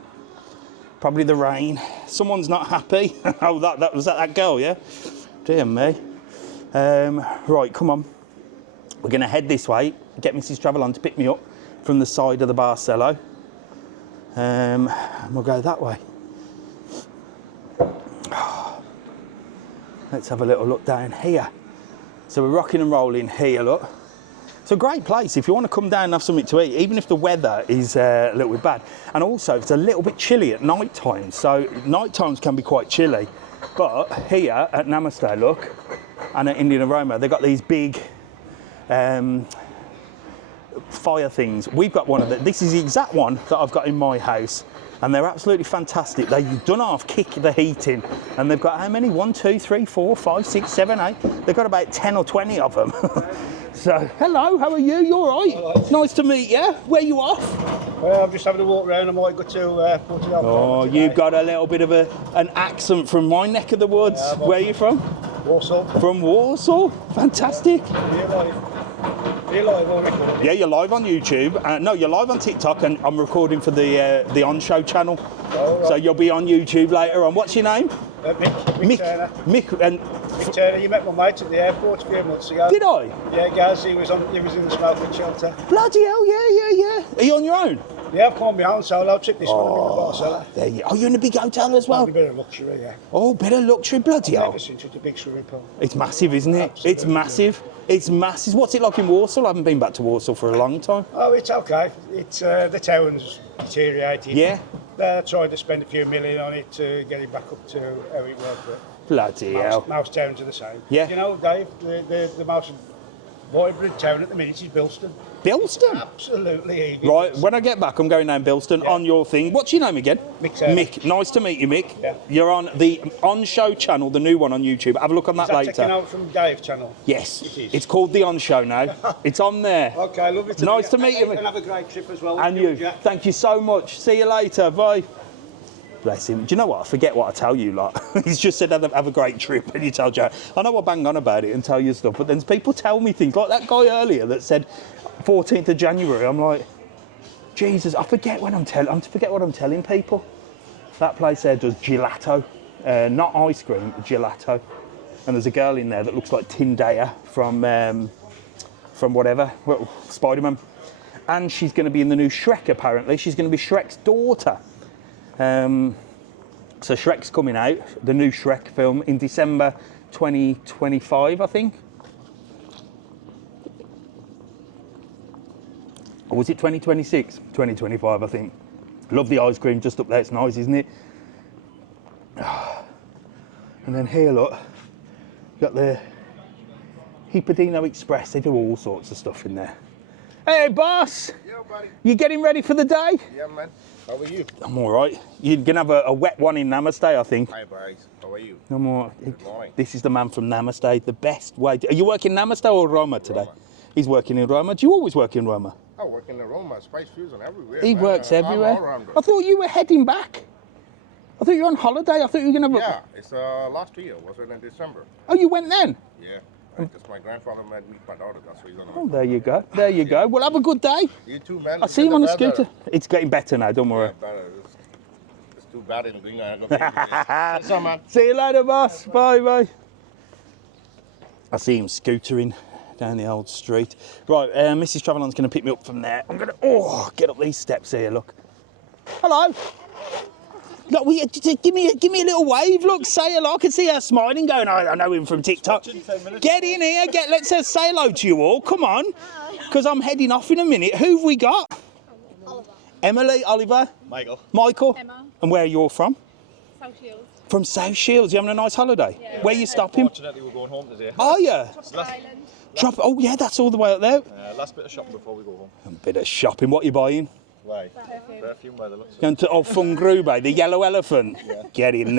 Probably the rain. Someone's not happy. Oh, was that girl, yeah? Dear me. Right, come on. We're going to head this way. Get Mrs TravelON to pick me up from the side of the Barcelo. And we'll go that way. Let's have a little look down here. So we're rocking and rolling here, look. It's a great place if you want to come down and have something to eat, even if the weather is a little bit bad. And also, it's a little bit chilly at night time. So night times can be quite chilly. But here at Namaste, look, and at Indian Aroma, they've got these big fire things. We've got one of them. This is the exact one that I've got in my house. And they're absolutely fantastic. They've done half kick the heat in, and they've got how many? 1, 2, 3, 4, 5, 6, 7, 8. They've got about 10 or 20 of them. So, hello, how are you? You all right? Right. Nice to meet you. Where you off? Well, I'm just having a walk around. I might go to Portugal. Oh, you've got a little bit of an accent from my neck of the woods. Yeah, where are you from? Warsaw. From Warsaw. Fantastic. You're live on recording? Yeah, you're live on YouTube. No, you're live on TikTok, and I'm recording for the ONshow channel. Oh, right. So you'll be on YouTube later on. What's your name? Mick Turner. Mick, Mick Turner, you met my mate at the airport a few months ago. did I? Yeah, Gaz, he was in the smoking shelter. Bloody hell, yeah. Are you on your own? Yeah, I've come on my own solo trip this one. I'm in the Barcelona. There you. Oh, you're in a big hotel as well? A bit of luxury, yeah. Oh, bit of luxury, bloody I've hell. never seen such a big swimming pool. It's massive, isn't it? Absolutely. It's massive. It's massive. What's it like in Warsaw? I haven't been back to Warsaw for a long time. Oh, it's okay. It's the town's deteriorated. Yeah? They tried to spend a few million on it to get it back up to how it was, but Bloody hell. most towns are the same. Yeah. You know, Dave, the most vibrant town at the minute is Bilston. Bilston? Absolutely evil. Right, when I get back, I'm going down Bilston on your thing. What's your name again? Mick Turner. Mick. Nice to meet you, Mick. Yeah. You're on the OnShow channel, the new one on YouTube. Have a look on that Is that later. taken out from Dave's channel? Yes. It is. It's called the OnShow now. It's on there. Okay, lovely to Nice to meet you, And Mick. have a great trip as well. And with you. Jack. Thank you so much. See you later. Bye. Bless him. Do you know what? I forget what I tell you lot. He's just said have a great trip, and you tell Jack. I know I bang on about it and tell you stuff, but then people tell me things like that guy earlier that said 14th of January. I'm like, Jesus, I forget what I'm telling people. That place there does gelato, not ice cream, gelato. And there's a girl in there that looks like Tindaya from whatever, well, Spider-Man. And she's going to be in the new Shrek, apparently. She's going to be Shrek's daughter. So Shrek's coming out, the new Shrek film, in December 2025, I think. Or was it 2026? 2025, I think. Love the ice cream just up there. It's nice, isn't it? And then here, look, got the Hippadino Express. They do all sorts of stuff in there. Hey, boss. Yo, buddy. You getting ready for the day? Yeah, man. How are you? I'm all right. You're going to have a wet one in Namaste, I think. Hi, boys. How are you? I'm all right. Good morning. This is the man from Namaste, the best way. Are you working Namaste or Roma today? Roma. He's working in Roma. Do you always work in Roma? I work in the Roma, Spice Fusion everywhere. He man. works I'm everywhere. all-rounder. I thought you were heading back. I thought you were on holiday. I thought you were going to... Yeah, it's last year. Was it in December? Oh, you went then? Yeah. Because my grandfather made me my daughter. That's the reason. Oh, there you go. There you go. Well, have a good day. You too, man. I'll see you on the scooter. It's getting better now, don't worry. Yeah, better. It's too bad in Greenland. See you, man. See you later, boss. Bye, bye. I see him scootering down the old street. Right, Mrs. TravelOn's going to pick me up from there. I'm going to get up these steps here. Look. Hello. Look, will you, give me a little wave. Look, say hello. I can see her smiling, going, I know him from TikTok. Get in here. Let's say hello to you all. Come on, because I'm heading off in a minute. Who have we got? Oliver. Emily, Oliver, Michael. Emma. And where are you all from? South Shields. From South Shields. You having a nice holiday? Yeah. Where are you stopping? Fortunately, we're going home today. Are you? Tropical Island. Oh yeah, that's all the way up there. Last bit of shopping before we go home. A bit of shopping. What are you buying? Why? Perfume by the looks of it. Going to Fungrube, the yellow elephant. Yeah. Get in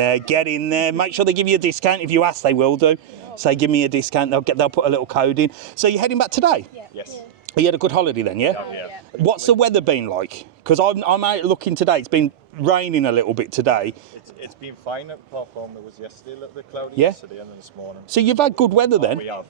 there. Make sure they give you a discount. If you ask, they will do. Say, give me a discount. They'll put a little code in. So you're heading back today? Yeah. Yes. You had a good holiday then, yeah? Yeah. What's the weather been like? Because I'm out looking today. It's been raining a little bit today. It's been fine apart from it was yesterday a little bit cloudy yesterday and then this morning. So you've had good weather then? We have.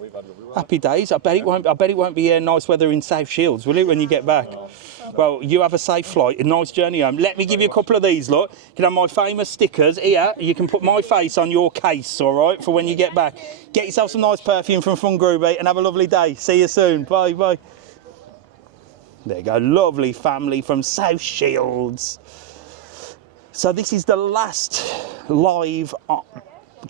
We've had lovely weather. Happy days. I bet it won't be nice weather in South Shields, will it, when you get back? No. Well, you have a safe flight, a nice journey home. Let me give you a couple of these, look. You can have my famous stickers here. You can put my face on your case, all right, for when you get back. Get yourself some nice perfume from Fungrube and have a lovely day. See you soon. Bye, bye. There you go. Lovely family from South Shields. So this is the last live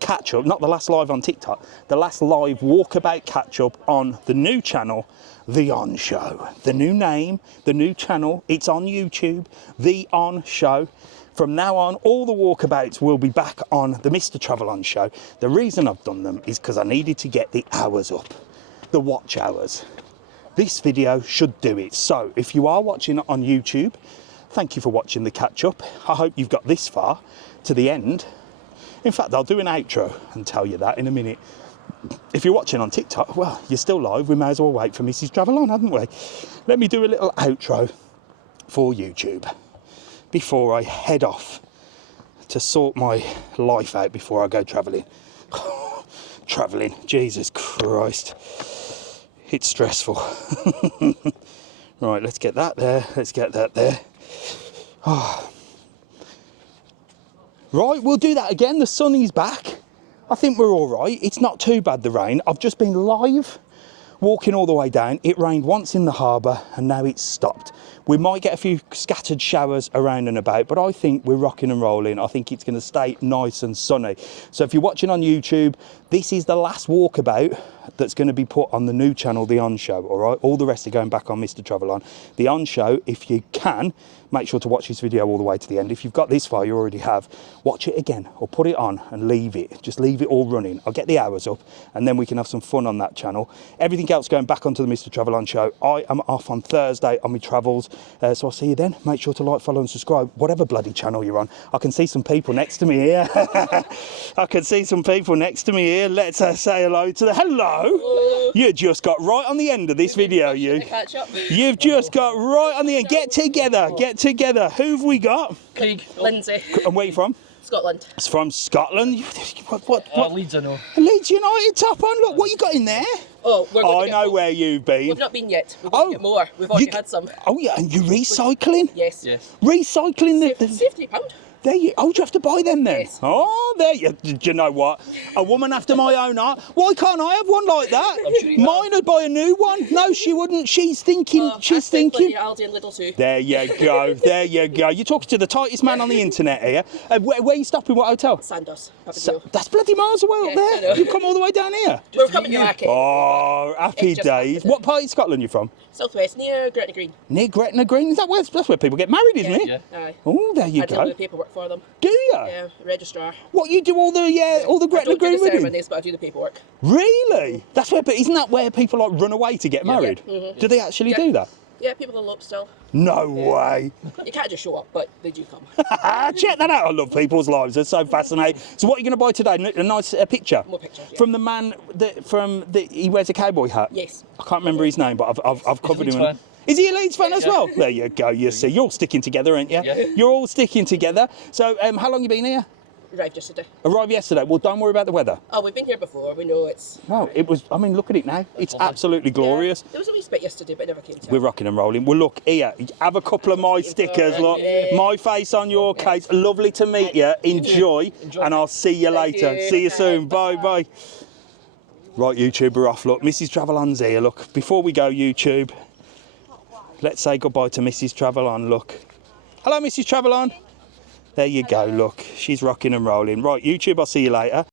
catch-up, not the last live on TikTok, the last live walkabout catch-up on the new channel, The On Show. The new name, the new channel, it's on YouTube, The On Show. From now on, all the walkabouts will be back on the Mr TravelON show. The reason I've done them is because I needed to get the hours up, the watch hours. This video should do it. So if you are watching it on YouTube, thank you for watching the catch-up. I hope you've got this far to the end. In fact, I'll do an outro and tell you that in a minute. If you're watching on TikTok, well, you're still live. We may as well wait for Mrs. TravelOn, hadn't we? Let me do a little outro for YouTube before I head off to sort my life out before I go travelling. Travelling, Jesus Christ. It's stressful. Right, let's get that there. Let's get that there. Oh. Right, we'll do that again. The sun is back. I think we're all right. It's not too bad, the rain. I've just been live walking all the way down. It rained once in the harbour and now it's stopped. We might get a few scattered showers around and about, but I think we're rocking and rolling. I think it's going to stay nice and sunny. So if you're watching on YouTube, this is the last walkabout that's going to be put on the new channel, The On Show, all right? All the rest are going back on Mr TravelON. The On Show, if you can, make sure to watch this video all the way to the end. If you've got this far, you already have, watch it again or put it on and leave it. Just leave it all running. I'll get the hours up and then we can have some fun on that channel. Everything else going back onto the Mr TravelON show. I am off on Thursday on my travels. So I'll see you then. Make sure to like, follow and subscribe, whatever bloody channel you're on. I can see some people next to me here. I can see some people next to me here. Let's say hello to the... Hello! You just got right on the end of this video, you. You've just got right on the end. Get together. Who've we got? Craig, Lindsay. And where are you from? Scotland. It's from Scotland. What? Leeds, I know. Leeds United top on. Look, what you got in there? Oh, we're going I know where you've been. We've not been yet. We're going to get more. We've already had some. Oh yeah, and you're recycling? Yes. Recycling the... £50. There you. Oh, do you have to buy them then? Yes. Oh, there you. Do you know what? A woman after my own heart. Why can't I have one like that? sure you Mine would buy a new one. No, she wouldn't. She's thinking. Oh, she's I think thinking. Aldi and Lidl too. There you go. There you go. You're talking to the tightest man on the internet here. Where are you stopping? What hotel? Sandos. That's bloody miles away up Yeah, I there. know. You've come all the way down here. We're coming to Market. Oh, happy It just days. happened. What part of Scotland are you from? Southwest, near Gretna Green. Near Gretna Green. Is that where? That's where people get married, isn't it? Yeah. Aye. Oh, there you I do go. the paperwork for them. Do you? Yeah, registrar. What, you do all the I Gretna don't do Green the weddings? ceremonies, but I do the paperwork. Really? That's where. But isn't that where people like run away to get married? Do they actually Yeah. do that? Yeah, people elope still. No way. You can't just show up, but they do come. Check that out. I love people's lives. They're so fascinating. So what are you going to buy today? A nice picture? More pictures, yeah. From the man he wears a cowboy hat? Yes. I can't remember his name, but I've covered Leeds him. fan. Is he a Leeds fan as well? There you go. You see, you're all sticking together, aren't you? Yeah. You're all sticking together. So how long you been here? Arrived yesterday. Arrived yesterday. Well, don't worry about the weather. Oh, we've been here before. We know it's... No, it was. I mean, look at it now. It's absolutely glorious. Yeah, there was a wee spit yesterday, but it never came to We're rocking and rolling. Well, look, here, have a couple of my stickers, look. My face on your case. Lovely to meet you. Enjoy. And I'll see you later. you. See you soon. Bye, bye. Right, YouTube, we're off. Look, Mrs TravelOn's here. Look, before we go, YouTube, let's say goodbye to Mrs TravelOn. Look. Hello, Mrs TravelOn. There you go, look. She's rocking and rolling. Right, YouTube, I'll see you later.